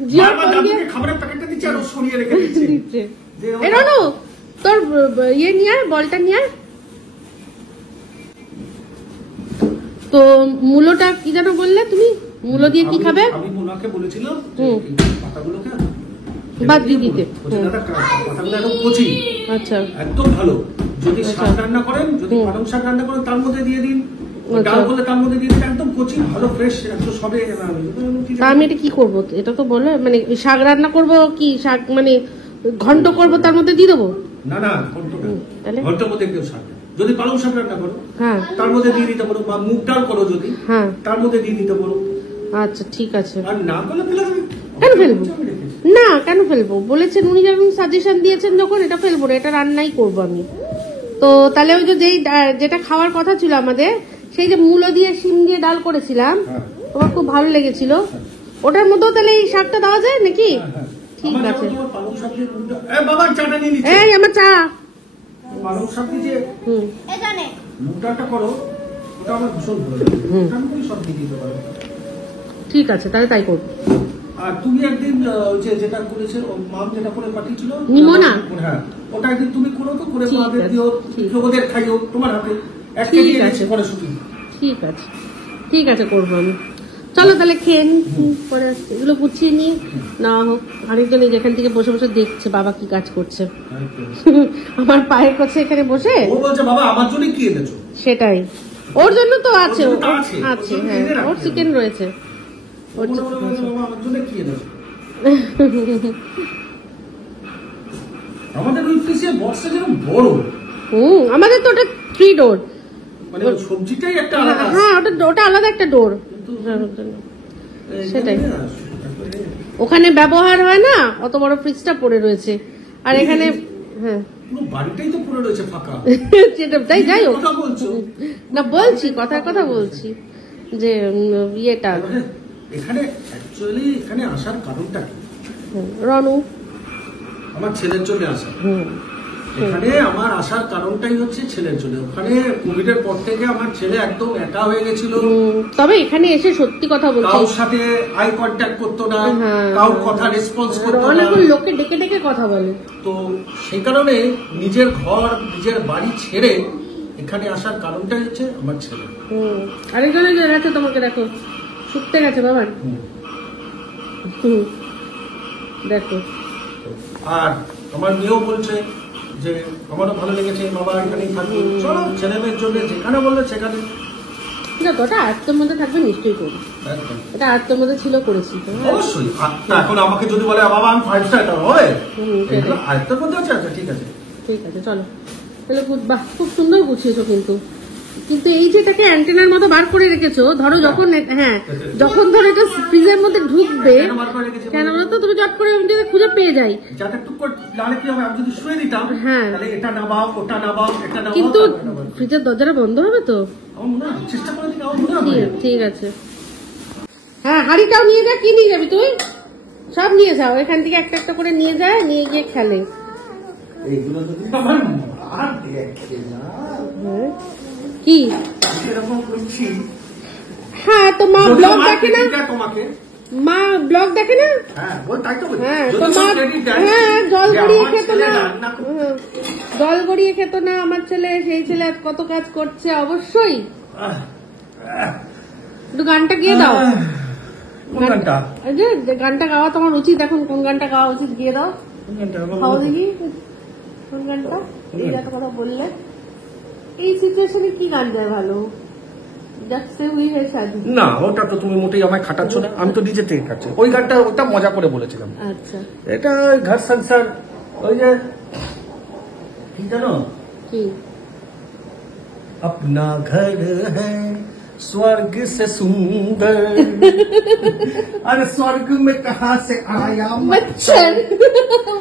জিওর বারবার ফোন দিয়ে দাদুকে খাবারের প্যাকেটটা দিচ্ছে আর ও সরিয়ে রেখে দিচ্ছে দিচ্ছে। যে ও- এই রনু তোর ইয়ে নিয়ে আয়, বলটা নিয়ে আয়। তো মূলোটা কি যেন বললে তুমি, মূলো দিয়ে কি খাবে? আমি মোনাকে বলেছিলাম যে হুম। এই পাতাগুলোকে বাদ দিয়ে দিতে। বলছে, দাদা পাতাগুলো একদম কচি আচ্ছা একদম ভালো যদি আচ্ছা। শাক রান্না করেন যদি হুম। পালং শাক রান্না করেন তার মধ্যে দিয়ে দিন আচ্ছা। ডাল করলে তার মধ্যে দিয়ে দিন একদম কচি ভালো ফ্রেশ একদম সবে তা আমি এটা কি করবো? এটা তো বলে মানে শাক রান্না করব কি শাক মানে ঘন্ট করব তার মধ্যে দিয়ে দেবো? না না ঘন্টটা তাহলে? ঘন্টার মধ্যে কেউ শাক যদি পালং শাক রান্না করো হ্যাঁ তার মধ্যে দিয়ে দিতে পারো বা মুগ ডাল করো যদি হ্যাঁ তার মধ্যে দিয়ে দিতে পারো আচ্ছা ঠিক আছে। আর না করলে ফেলে দেবে কেন ফেলবো? না কেন ফেলবো, বলেছেন উনি যখন সাজেশন দিয়েছেন যখন, এটা ফেলবো না, এটা রান্নাই করবো আমি। তো তাহলে ওই যে যেটা খাওয়ার কথা ছিল আমাদের, সেই যে মূলো দিয়ে শিম দিয়ে ডাল করেছিলাম, হ্যাঁ। তোমার খুব ভালো লেগেছিল, ওটার মধ্যেও তাহলে এই শাকটা দেওয়া যায় নাকি? ঠিক আমার আছে। যেমন তোমার পালং শাক দিয়ে মুগ ডাল- এ বাবা চাটা নিয়ে নিচ্ছে এই আমার চা। পালং শাক দিয়ে যে হুম এখানে মুগ ডালটা করো ওটা আমার ভীষণ ভালো লাগে হুম। ওটা আমি সব দিয়ে দিতে পারো ঠিক আছে তাহলে তাই করবো। আর তুমি একদিন ওই যে যেটা করেছে ও মাম যেটা করে পাঠিয়েছিল নিমোনা? হ্যাঁ ওটা একদিন তুমি করো তো করে ঠিক মাদের আছে, দিও ঠিক। ওদের খাইও তোমার হাতে এক ঠিক কেজি আছে। এনেছি পরে শুধু ঠিক আছে ঠিক আছে করবো আমি। চলো তাহলে খেয়ে নি, পরে আসছি। এগুলো গুছিয়ে নি না হোক, আরেকজন এই যেখান থেকে বসে বসে দেখছে বাবা কি কাজ করছে। আমার পায়ের কাছে এখানে বসে, ও বলছে বাবা আমার জন্য কি এনেছো সেটাই ওর জন্য তো আছে, ওর জন্য তো ও- আছে, আছে ওর জন্য হ্যাঁ, এনে রাখতে ওর হবে। চিকেন রয়েছে। ও মনে মনে বলছে, বাবা আমার জন্য কি এনেছো আমাদের ওই ফ্রিজের বক্সটা যেন বড় আমাদের তো ওটা 3 ডোর। মানে ওই সবজিটাই একটা আলাদা আছে। হ্যাঁ ওটা আলাদা একটা ডোর, এই সেটাই। জন্য না, তারপরে ওখানে ব্যবহার হয় না, অত বড় ফ্রিজটা পড়ে রয়েছে। আর এখানে হ্যাঁ পুরো বাড়িটাই তো পড়ে রয়েছে ফাঁকা সেটা তাই, যাই হোক কথা বলছো না বলছি কথার কথা বলছি যে ইয়েটা এবারে এখানে অ্যাকচুয়ালি এখানে আসার কারণটা কি রনু আমার ছেলের জন্য আসা এখানে আমার আসার কারণটাই হচ্ছে ছেলের জন্য ওখানে কোভিড এর পর থেকে আমার ছেলে একদম একা হয়ে গেছিল তবে এখানে এসে সত্যি কথা বলছি, কারোর সাথে আই কন্ট্যাক্ট করতো না হ্যাঁ। কারোর কথা রেসপন্স করতো না অনেক লোকে ডেকে ডেকে কথা বলে। তো সেই কারণে নিজের ঘর নিজের বাড়ি ছেড়ে এখানে আসার কারণটাই হচ্ছে আমার ছেলে আরেকজনের যে আছে তোমাকে দেখো শুকতে গেছে বাবা। দেখো আর আমার মেয়েও বলছে যে আমারও ভালো লেগেছে বাবা এখানেই থাকবো চলো ছেলে মেয়ের জন্য যেখানে বললো সেখানে না ওটা আয়ত্তের মধ্যে থাকবে নিশ্চয়ই করবো, এটা আয়ত্তের মধ্যে ছিল করেছি তো হ্যাঁ। অবশ্যই না, এখন আমাকে যদি বলে বাবা আমি 5 স্টার এটা হয় সেটাই। আয়ত্তের মধ্যে আছে আচ্ছা ঠিক আছে ঠিক আছে চলো তাহলে বাহ খুব সুন্দর গুছিয়েছো কিন্তু কিন্তু এই যে এটাকে অ্যান্টেনার মতো বার করে রেখেছো, ধরো যখন হ্যাঁ যখন ধরো এটা ফ্রিজের মধ্যে ঢুকবে, কেন বার করে রেখেছি কেন বলো তো তুমি চট করে আমি যদি খুঁজে পেয়ে যাই, যাতে একটু করে নাহলে কি হবে আমি যদি শুয়ে দিতাম হ্যাঁ। তাহলে এটা নামাও ওটা নামাও এটা নামাও কিন্তু তারপরে নামাও। ফ্রিজের দরজাটা বন্ধ হবে তো। আমার মনে হয় চেষ্টা করে দিই আমার মনে হয় ঠিক আছে হ্যাঁ হাড়িটাও নিয়ে যা, কি নিয়ে যাবি তুই? সব নিয়ে যাও, এখান থেকে একটা একটা করে নিয়ে যায়, নিয়ে গিয়ে খেলে। এইগুলো যদি আমার মা দেখে না হ্যাঁ। কি এরকম করছি হ্যাঁ, তো মা ব্লগ তোমার দেখে না, credit দেয় তোমাকে। মা ব্লগ দেখে না। হ্যাঁ, বল, তাই তো বলি। হ্যাঁ, যদি তো মা, তোমার credit দেয়, হ্যাঁ, জল যে গড়িয়ে আমার খেত ছেলে না, রান্না করে- হ্যাঁ, জল গড়িয়ে খেত না আমার ছেলে, সেই ছেলে আজ কত কাজ করছে। অবশ্যই একটু গানটা গিয়ে দাও। কোন গানটা? এই যে গানটা গাওয়া তোমার উচিত, এখন কোন গানটা গাওয়া উচিত গিয়ে দাও। কোন গানটা? খাও দেখি কোন গানটা। এই এত কথা বললে এই সিচুয়েশনে কি গান যায় ভালো? যাচ্ছে হুই হে শাদি। না, ওটা তো তুমি মোটেই আমায় খাটাচ্ছ না, আমি তো নিজে থেকে খাচ্ছি। ওই গানটা, ওটা মজা করে বলেছিলাম। আচ্ছা, এটা ওই ঘর সংসার, ওই যে কি জানো, কি अपना घर है स्वर्ग से सुंदर, अरे स्वर्ग में कहाँ से आया मच्छर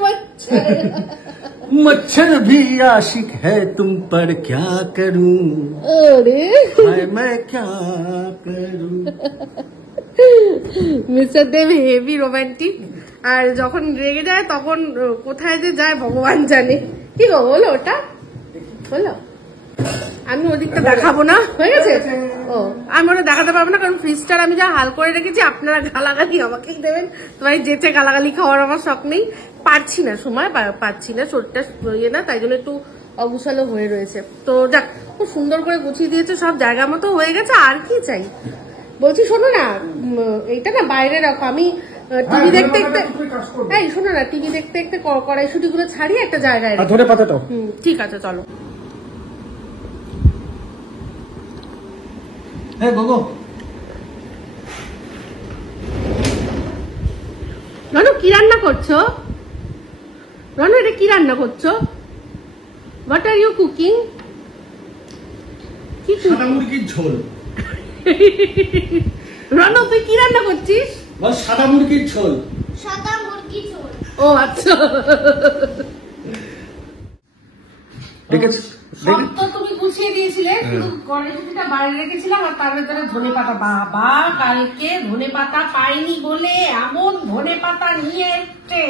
मच्छर मच्छर भी आशिक है तुम पर, क्या करूं अरे हाय मैं क्या करूं। মিস্টার দেব হেভি রোমান্টিক, আর যখন রেগে যায় তখন কোথায় যে যায় ভগবান জানে। কি গো বলো, ওটা বলো, আমি ওদিকটা দেখাবো না, হয়ে গেছে। ও, আমি ওটা দেখাতে পারবো না, কারণ ফ্রিজটার আমি যা হাল করে রেখেছি, আপনারা গালাগালি আমাকেই দেবেন। তোমার যেচে গালাগালি খাওয়ার আমার শখ নেই, পারছি না, সময় পাচ্ছি না, শরীরটা ইয়ে না, তাই জন্য একটু অগুছালো হয়ে রয়েছে। তো যাক, খুব সুন্দর করে গুছিয়ে দিয়েছে, সব জায়গা মতো হয়ে গেছে, আর কি চাই। বলছি শোনো না, এইটা না বাইরে রাখো, আমি টিভি দেখতে দেখতে, এই শোনো না, টিভি দেখতে দেখতে কড়াইশুটি গুলো ছাড়িয়ে একটা জায়গায় আর ধরে পাতাটাও। ঠিক আছে, চলো। হ্যাঁ গোগো, রনু কি রান্না করছো? রনু এটা কি রান্না করছো? What are you cooking? কি সাদা মুরগির ঝোল। রনু তুই কি রান্না করছিস? বল, সাদা মুরগির ঝোল। সাদা মুরগি ঝোল। ও আচ্ছা, দেখেছিস? সব তো তুমি গুছিয়ে দিয়েছিলে, শুধু কড়াইশুটিটা বাইরে রেখেছিলাম, আর তার ভেতরে ধনে পাতা। বাবা কালকে ধনে পাতা পাইনি বলে এমন ধনে পাতা নিয়ে এসছে,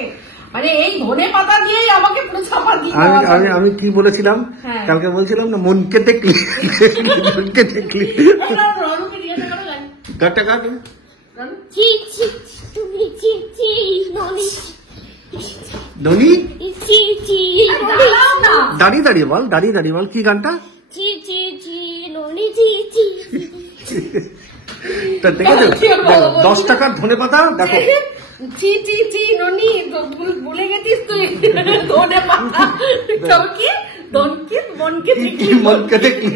মানে এই ধনে পাতা দিয়েই আমাকে পুরো চাপা দিয়ে দেওয়া আমি যাবে। আমি কি বলেছিলাম হ্যাঁ। কালকে? বলছিলাম না, মনকে দেখলি মনকে দেখলি। রনুকে জিজ্ঞাসা করো, গানটা গান। রনু চি চি তুমি চি চি ননি ধনী চি চি দাঁড়াও না। দাঁড়িয়ে দাঁড়িয়ে বল, দাঁড়িয়ে দাঁড়িয়ে বল, কি গানটা? চি চি চি ননি চি চি তা দেখেছো? 10 টাকার ধনে পাতা দেখো। চি চি চি ননি, ভুলে গেছিস তুই ধনে পাতা। তো কি দনকে মনকে দেখলি, মনকে দেখলি,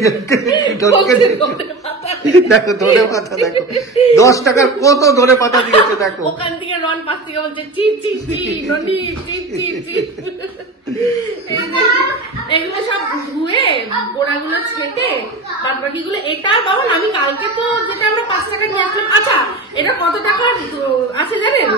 ধনকে দেখলি। ধনে পাতা। দেখো ধনে পাতা, দেখো 10 টাকার কত ধনে পাতা দিয়েছে দেখো। ওখান থেকে রন পাশ থেকে বলছে চি চি চি ননি চি চি চি। এই যে, এগুলো সব ধুয়ে গোড়াগুলো ছেটে বাদ বাকিগুলো, এটা বাবা আমি কালকে তো যেটা আমরা 5 টাকা নিয়ে আসলাম। আচ্ছা, এটা কত টাকার আছে জানেন?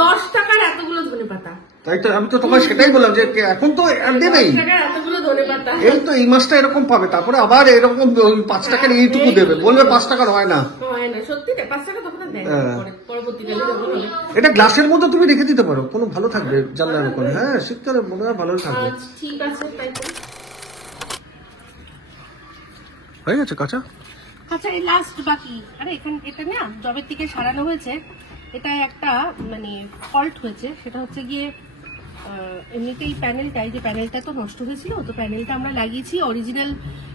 10 টাকার এতগুলো ধনে পাতা। তাই তো আমি তো তোমায় সেটাই বললাম যে এখন তো আর দেবেই, 10 টাকার এতগুলো ধনে পাতা। এই তো এই মাসটা এরকম পাবে, তারপরে আবার এরকম 5 টাকার এইটুকু দেবে, বলবে 5 টাকার হয় না। হয় না, সত্যি না, 5 টাকা তখন আর দেয় না, হ্যাঁ। পরবর্তীকালে যখন হবে। এটা গ্লাসের মধ্যে তুমি রেখে দিতে পারো, কোনো ভালো থাকবে জানলার ওখানে। হ্যাঁ, শীতকালে মনে হয় ভালো থাকবে। আচ্ছা ঠিক আছে, তাই তো। হয়ে গেছে কাঁচা। আচ্ছা, এই লাস্ট বাকি, আরে এখানে এটা না জবের থেকে সারানো হয়েছে, এটা একটা মানে ফল্ট হয়েছে, সেটা হচ্ছে গিয়ে এমনিতেই প্যানেলটা, এই যে প্যানেলটা তো নষ্ট হয়েছিল, তো প্যানেলটা আমরা লাগিয়েছি অরিজিনাল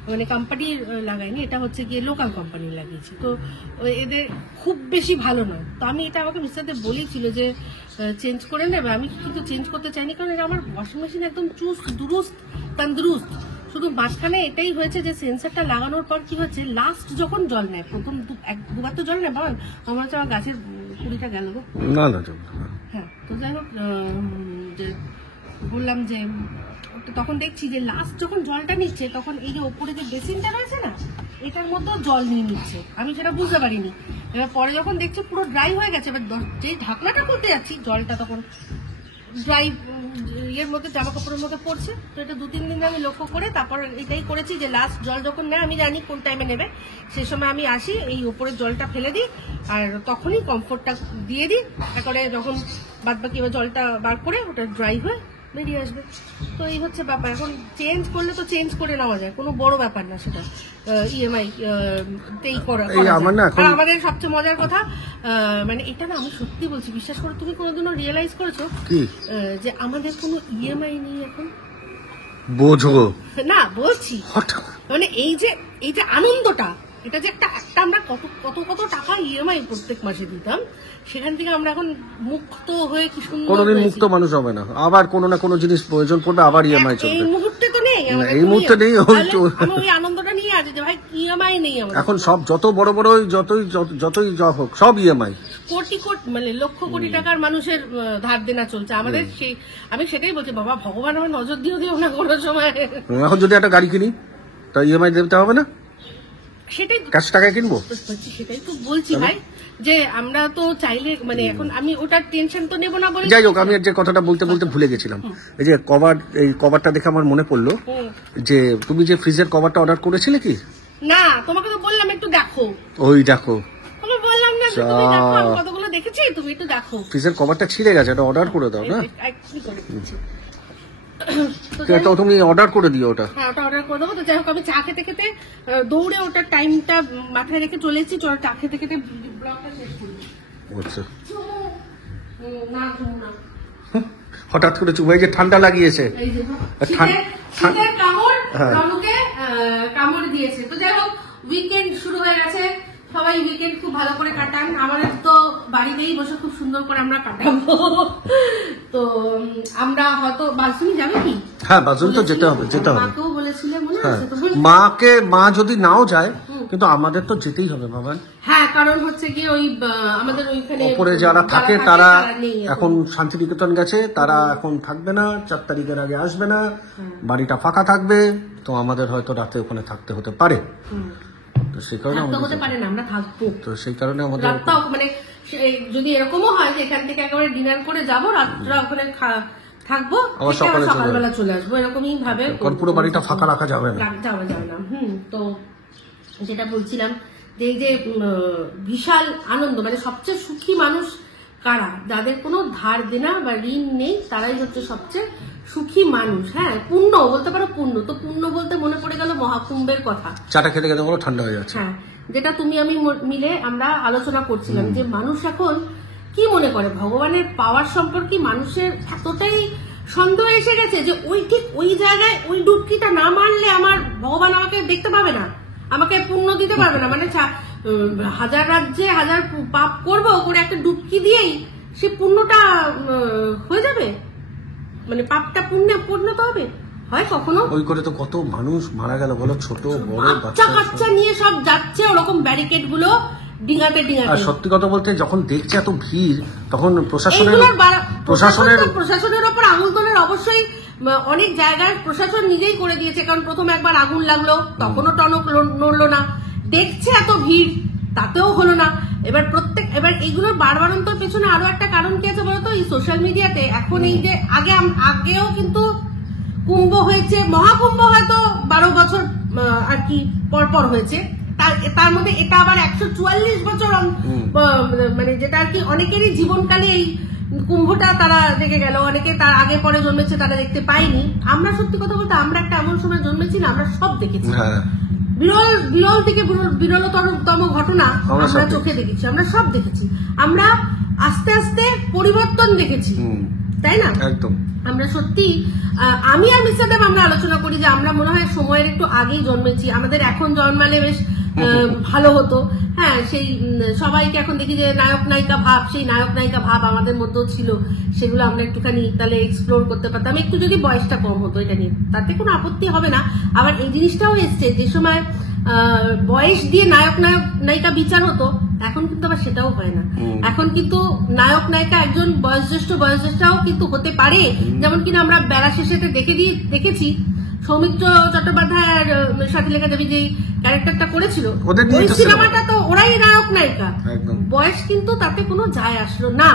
মানে কোম্পানির লাগাইনি, এটা হচ্ছে গিয়ে লোকাল কোম্পানির লাগিয়েছি। তো এদের খুব বেশি ভালো নয়, তো আমি এটা আমাকে মিস্টারদের বলেছিল যে চেঞ্জ করে নেবে, আমি কিন্তু চেঞ্জ করতে চাইনি, কারণ এটা আমার ওয়াশিং মেশিন একদম চুস্ত দুরুস্ত তন্দুরুস্ত। শুধু মাঝখানে এটাই হয়েছে যে সেন্সারটা লাগানোর পর কি হচ্ছে, লাস্ট যখন জল নেয়, প্রথম দুবার তো জল নেয়, বাবা আমার হচ্ছে আমার গাছের কুড়িটা গেল গো। না না, হ্যাঁ, তো যাই হোক, যে বললাম যে তো তখন দেখছি যে লাস্ট যখন জলটা নিচ্ছে, তখন এই যে ওপরে যে বেসিনটা রয়েছে না, এটার মধ্যে জল নিয়ে নিচ্ছে, আমি সেটা বুঝতে পারিনি। এবার পরে যখন দেখছি পুরো ড্রাই হয়ে গেছে, এবার যেই ঢাকনাটা করতে যাচ্ছি, জলটা তখন ড্রাই ইয়ের মধ্যে, জামা কাপড়ের মধ্যে পড়ছে। তো এটা 2-3 দিন আমি লক্ষ্য করে তারপর এটাই করেছি যে লাস্ট জল যখন নেয়, আমি জানি কোন টাইমে নেবে, সেই সময় আমি আসি, এই উপরের জলটা ফেলে দিই, আর তখনই কমফোর্টটা দিয়ে দিই, তারপরে যখন বাদ বাকি জলটা বার করে ওটা ড্রাই হয়ে বেরিয়ে আসবে। তো এই হচ্ছে ব্যাপার। এখন চেঞ্জ করলে তো চেঞ্জ করে নেওয়া যায়, কোনো বড় ব্যাপার না সেটা। ইএমআই তেই করা এই আমার না এখন- আর আমাদের সবচেয়ে মজার কথা, মানে এটা না আমি সত্যি বলছি, বিশ্বাস করো, তুমি কোনোদিনও রিয়েলাইজ করেছো কি যে আমাদের কোনো ইএমআই নেই এখন? বোঝো না বলছি, হঠাৎ মানে এই যে আনন্দটা, এটা যে একটা আমরা কত কত কত টাকা ইএমআই প্রত্যেক মাসে দিতাম, সেখান থেকে আমরা এখন মুক্ত হয়ে কি সুন্দর কোনোদিন হয়েছি। মুক্ত মানুষ হবে না, আবার কোনো না কোনো জিনিস প্রয়োজন পড়বে, আবার ইএমআই এই চলবে। মুহূর্তে তো নেই না, আমাদের এই কোনো মুহূর্তে নেই, তাহলে ওই- আমি ওই আনন্দটা নিয়ে আছি যে ভাই ইএমআই নেই আমাদের। এখন সব যত বড় বড় যতই যা হোক সব ইএমআই। কোটি কোটি মানে লক্ষ কোটি টাকার মানুষের ধার দেনা চলছে আমাদের। সেই আমি সেটাই বলছি, বাবা ভগবান আমার নজর দিও না কোনো সময়। এখন যদি একটা গাড়ি কিনি তা ইএমআই দিতে হবে না, সেটাই ক্যাশ টাকায় কিনবো। সেটাই তো বলছি ভাই, যে আমরা তো চাইলে মানে এখন আমি ওটার টেনশন তো নেবো না বলে। যাই হোক, আমি যে কথাটা বলতে বলতে ভুলে গেছিলাম, এই যে এই কভারটা দেখে আমার মনে পড়লো যে তুমি যে ফ্রিজের কভারটা অর্ডার করেছিলে কি? না, তোমাকে তো বললাম একটু দেখো। ওই দেখো, আমি বললাম না যে তুমি দেখো, আমি কতগুলো দেখেছি, তুমি একটু দেখো। ফ্রিজের কভারটা ছিঁড়ে গেছে, এটা অর্ডার করে দাও না। কি করে দিচ্ছি। তো তুমি অর্ডার করে দিও ওটা। হ্যাঁ, ওটা অর্ডার করে দেবো। তো যাই হোক, আমি চা খেতে খেতে দৌড়ে ওটার টাইমটা মাথায় রেখে চলে এসেছি। চল চা খেতে খেতে ব্লগটা শেষ করি। আচ্ছা, না ঘুম না, হঠাৎ করে চুবাই যে ঠান্ডা লাগিয়েছে। এই যে শীতের কামড় রনুকে কামড় দিয়েছে। তো যাই হোক, উইকেন্ড শুরু হয়ে গেছে, সবাই উইকেন্ড খুব ভালো করে কাটান। আমাদের তো বাড়িতেই বসে খুব সুন্দর করে আমরা কাটাবো। তো আমরা হয়তো বাসুনি যাবে কি? হ্যাঁ, বাসুনি তো যেতে হবে, যেতে হবে। মাকেও বলেছিলে মনে হ্যাঁ, আছে তো? মা যদি নাও যায়, কিন্তু আমাদের তো যেতেই হবে বাবান। হ্যাঁ, কারণ হচ্ছে কি ওই আমাদের ওইখানে ওপরে যারা থাকে তারা নেই এখন শান্তিনিকেতন গেছে, তারা এখন থাকবে না, 4 তারিখের আগে আসবে না, বাড়িটা ফাঁকা থাকবে। তো আমাদের হয়তো রাতে ওখানে থাকতে হতে পারে, তো সেই কারণে থাকতে হতে আমাদের পারে না, আমরা থাকবো। তো সেই কারণে আমাদের রাতটাও মানে যদি এরকমও হয় যে এখান থেকে একেবারে ডিনার করে যাবো, রাতটা ওখানে থাকবো, আবার থেকে সকালে চলে সকালবেলা চলে আসবো, এরকমই ভাবে কারণ পুরো বাড়িটা ফাঁকা রাখা যাবে না। যাওয়া যাবে না। তো যেটা বলছিলাম যে এই যে বিশাল আনন্দ, মানে সবচেয়ে সুখী মানুষ কারা? যাদের কোনো ধার দেনা বা ঋণ নেই, তারাই হচ্ছে সবচেয়ে সুখী মানুষ। হ্যাঁ, পুণ্য বলতে পারো, পুণ্য। তো পুণ্য বলতে মনে পড়ে গেল মহাকুম্ভের কথা। চাটা খেতে খেতে বলো ঠান্ডা হয়ে যাচ্ছে। হ্যাঁ, যেটা তুমি আমি মিলে আমরা আলোচনা করছিলাম যে মানুষ এখন কি মনে করে ভগবানের পাওয়ার সম্পর্কে মানুষের এতটাই সন্দেহ এসে গেছে যে ঠিক ওই জায়গায় ওই ডুবকিটা না মারলে আমার ভগবান আমাকে দেখতে পাবে না, আমাকে পুণ্য দিতে পারবে না। মানে হাজার রাজ্যে হাজার পাপ করবো, করে একটা ডুবকি দিয়েই সে পুণ্যটা হয়ে যাবে, মানে পাপটা পুণ্যে পরিণত হবে। হয় কখনো? ওই করে তো কত মানুষ মারা গেল বলো, ছোট বড় বাচ্চা কাচ্চা নিয়ে সব যাচ্ছে ওরকম ব্যারিকেড গুলো ডিঙাতে আর ডিঙাতে। সত্যি কথা বলতে যখন দেখছে এত ভিড়, তখন প্রশাসনের প্রশাসনের ওপর আঙুল তোলার অবশ্যই অনেক জায়গায় প্রশাসন নিজেই করে দিয়েছে। কারণ প্রথমে একবার আগুন লাগলো, তখনও টনক নড়লো না। দেখছে এত ভিড়, তাতেও হলো না। এবার এইগুলোর বারবারন্তর পেছনে আরো একটা কারণ কি আছে বলতো? এই সোশ্যাল মিডিয়াতে এখন এই যে আগেও কিন্তু কুম্ভ হয়েছে, মহাকুম্ভ হয়তো 12 বছর আর কি পর হয়েছে। তার মধ্যে এটা আবার 144 বছর, মানে যেটা আর কি অনেকেরই জীবনকালে এই কুম্ভটা তারা দেখে গেল। অনেকে তার আগে পরে জন্মেছে, তারা দেখতে পায়নি। আমরা সত্যি কথা বলতে আমরা একটা এমন সময় জন্মেছি না, আমরা সব দেখেছি। বিরল থেকে বিরলতম ঘটনা আমরা চোখে দেখেছি, আমরা সব দেখেছি। আমরা আস্তে আস্তে পরিবর্তন দেখেছি, তাই না? একদম। আমরা সত্যি, আমি আর মিস্টার দেব আমরা আলোচনা করি যে আমরা মনে হয় সময়ের একটু আগেই জন্মেছি। আমাদের এখন জন্মালে বেশ ভালো হতো। হ্যাঁ, সেই সবাইকে এখন দেখি যে নায়ক নায়িকা ভাব, সেই নায়ক নায়িকা ভাব আমাদের মধ্যেও ছিল। সেগুলো আমরা একটুখানি তাহলে এক্সপ্লোর করতে পারতাম, একটু যদি বয়সটা কম হতো এটা নিয়ে, তাতে কোনো আপত্তি হবে না। আবার এই জিনিসটাও এসছে, যে সময় বয়স দিয়ে নায়ক নায়িকা বিচার হতো, এখন কিন্তু আবার সেটাও হয় না। এখন কিন্তু নায়ক নায়িকা একজন বয়োজ্যেষ্ঠও কিন্তু হতে পারে। যেমন কিনা আমরা বেলা শেষে দেখেছি সৌমিত্র চট্টোপাধ্যায় আর সাথীলেখা দেবী যে ক্যারেক্টারটা করেছিল, ওই সিনেমাটা তো ওরাই নায়ক নায়িকা। বয়স কিন্তু তাতে কোনো যায় আসলো না।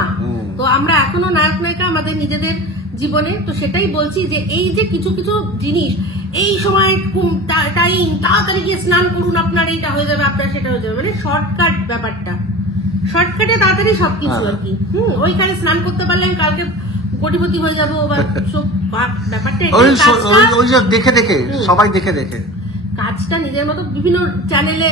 তো আমরা এখনো নায়ক নায়িকা আমাদের নিজেদের জীবনে। তো সেটাই বলছি যে এই যে কিছু কিছু জিনিস, এই সময় টাইম তাড়াতাড়ি গিয়ে স্নান করুন, আপনার এইটা হয়ে যাবে, আপনার সেটা হয়ে যাবে, মানে শর্টকাট ব্যাপারটা, শর্টকাটে তাড়াতাড়ি সবকিছু আর কি। ওইখানে স্নান করতে পারলেন, কালকে কোটিপতি হয়ে যাবো বা সব ব্যাপারটা ওই এটাই, কাজটা- ওই যে দেখে দেখে সবাই দেখে দেখে কাজটা নিজের মতো বিভিন্ন চ্যানেলে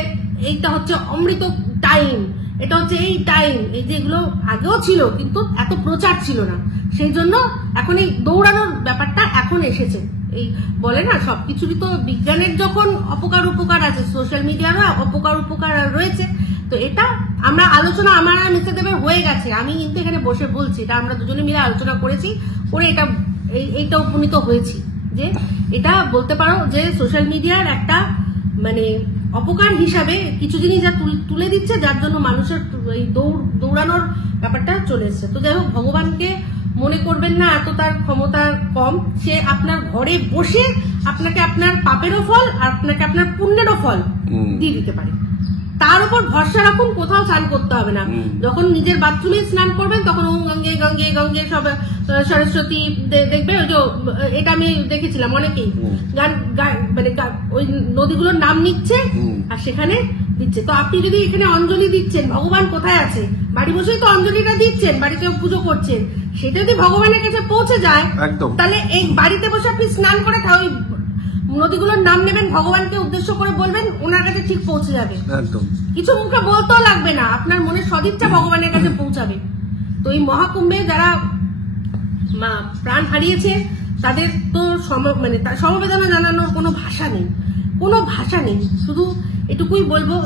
এইটা হচ্ছে অমৃত টাইম, এটা হচ্ছে এই টাইম, এই যেগুলো আগেও ছিল কিন্তু এত প্রচার ছিল না, সেই জন্য এখন এই দৌড়ানোর ব্যাপারটা এখন এসেছে। এই বলে না সবকিছুরই তো বিজ্ঞানের যখন অপকার উপকার আছে, সোশ্যাল মিডিয়ারও অপকার উপকার রয়েছে। তো এটা আমরা আলোচনা আমার আর মিস্টার দেবের হয়ে গেছে, আমি কিন্তু এখানে বসে বলছি, এটা আমরা দুজনে মিলে আলোচনা করেছি, করে এইটা উপনীত হয়েছি যে এটা বলতে পারো যে সোশ্যাল মিডিয়ার একটা মানে অপকার হিসাবে কিছু জিনিস যা তুলে দিচ্ছে, যার জন্য মানুষের এই দৌড়ানোর ব্যাপারটা চলে এসছে। তো যাই হোক, ভগবানকে মনে করবেন না এত তার ক্ষমতা কম, সে আপনার ঘরে বসে আপনাকে আপনার পাপেরও ফল আর আপনাকে আপনার পুণ্যেরও ফল দিয়ে দিতে পারে। তার উপর ভরসা রাখুন, কোথাও স্নান করতে হবে না। যখন নিজের বাথরুমে স্নান করবেন তখন ওম গঙ্গে গঙ্গে গঙ্গে সব সরস্বতী দেখবে, ওই যে এটা আমি দেখেছিলাম অনেকেই গান মানে ওই নদীগুলোর নাম নিচ্ছে আর সেখানে দিচ্ছে। তো আপনি যদি এখানে অঞ্জলি দিচ্ছেন, ভগবান কোথায় আছে? বাড়ি বসেই তো অঞ্জলিটা দিচ্ছেন, বাড়িতে পুজো করছেন, সেটা যদি ভগবানের কাছে পৌঁছে যায় তাহলে এই বাড়িতে বসে আপনি স্নান করে ওই নদীগুলোর নাম নেবেন, ভগবানকে উদ্দেশ্য করে বলবেন, ওনার কাছে ঠিক পৌঁছে যাবে। একদম কিছু মুখে বলতেও লাগবে না, আপনার মনের সদিচ্ছা ভগবানের কাছে পৌঁছাবে। তো এই মহাকুম্ভে যারা প্রাণ হারিয়েছে তাদের তো মানে সমবেদনা জানানোর কোনো ভাষা নেই, কোনো ভাষা নেই। শুধু এটুকুই বলবো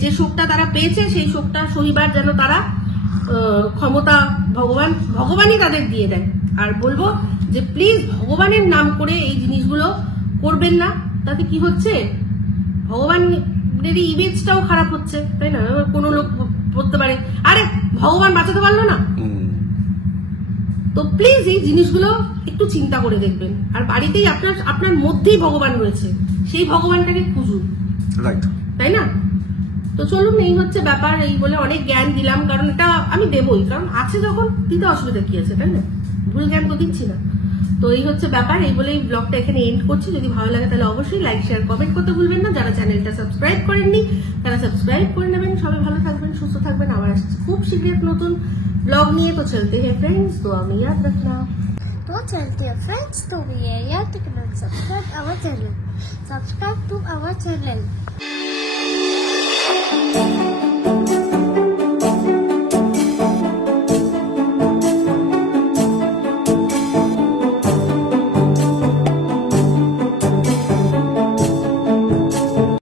যে শোকটা তারা পেয়েছে সেই শোকটা সহিবার যেন তারা ক্ষমতা ভগবানই তাদের দিয়ে দেয়। আর বলবো যে প্লিজ ভগবানের নাম করে এই জিনিসগুলো করবেন না, তাতে কি হচ্ছে ভগবানের ইমেজটাও খারাপ হচ্ছে, তাই না? কোনো লোক বলতে পারে আরে ভগবান বাঁচাতে পারলো না। তো প্লিজ এই জিনিসগুলো একটু চিন্তা করে দেখবেন, আর বাড়িতেই আপনার মধ্যেই ভগবান রয়েছে, সেই ভগবানটাকে খুঁজুন, তাই না? তো চলুন, এই হচ্ছে ব্যাপার। এই বলে অনেক জ্ঞান দিলাম, কারণ এটা আমি দেবই, কারণ আছে যখন দিতে অসুবিধা কি আছে, তাই না? ভুল জ্ঞান তো দিচ্ছি না। তো এই হচ্ছে ব্যাপার, এই বলেই ব্লগটা এখানে এন্ড করছি। যদি ভালো লাগে তাহলে অবশ্যই লাইক শেয়ার কমেন্ট করতে ভুলবেন না। যারা চ্যানেলটা সাবস্ক্রাইব করেননি তারা সাবস্ক্রাইব করে নেবেন। সবাই ভালো থাকবেন, সুস্থ থাকবেন। আবার আসছি খুব শীঘ্রই এক নতুন ব্লগ নিয়ে। তো চলতে हैं फ्रेंड्स, तो हमें याद रखना। तो चलते हैं फ्रेंड्स, तो भी याद रखना, subscribe our channel, subscribe to our channel.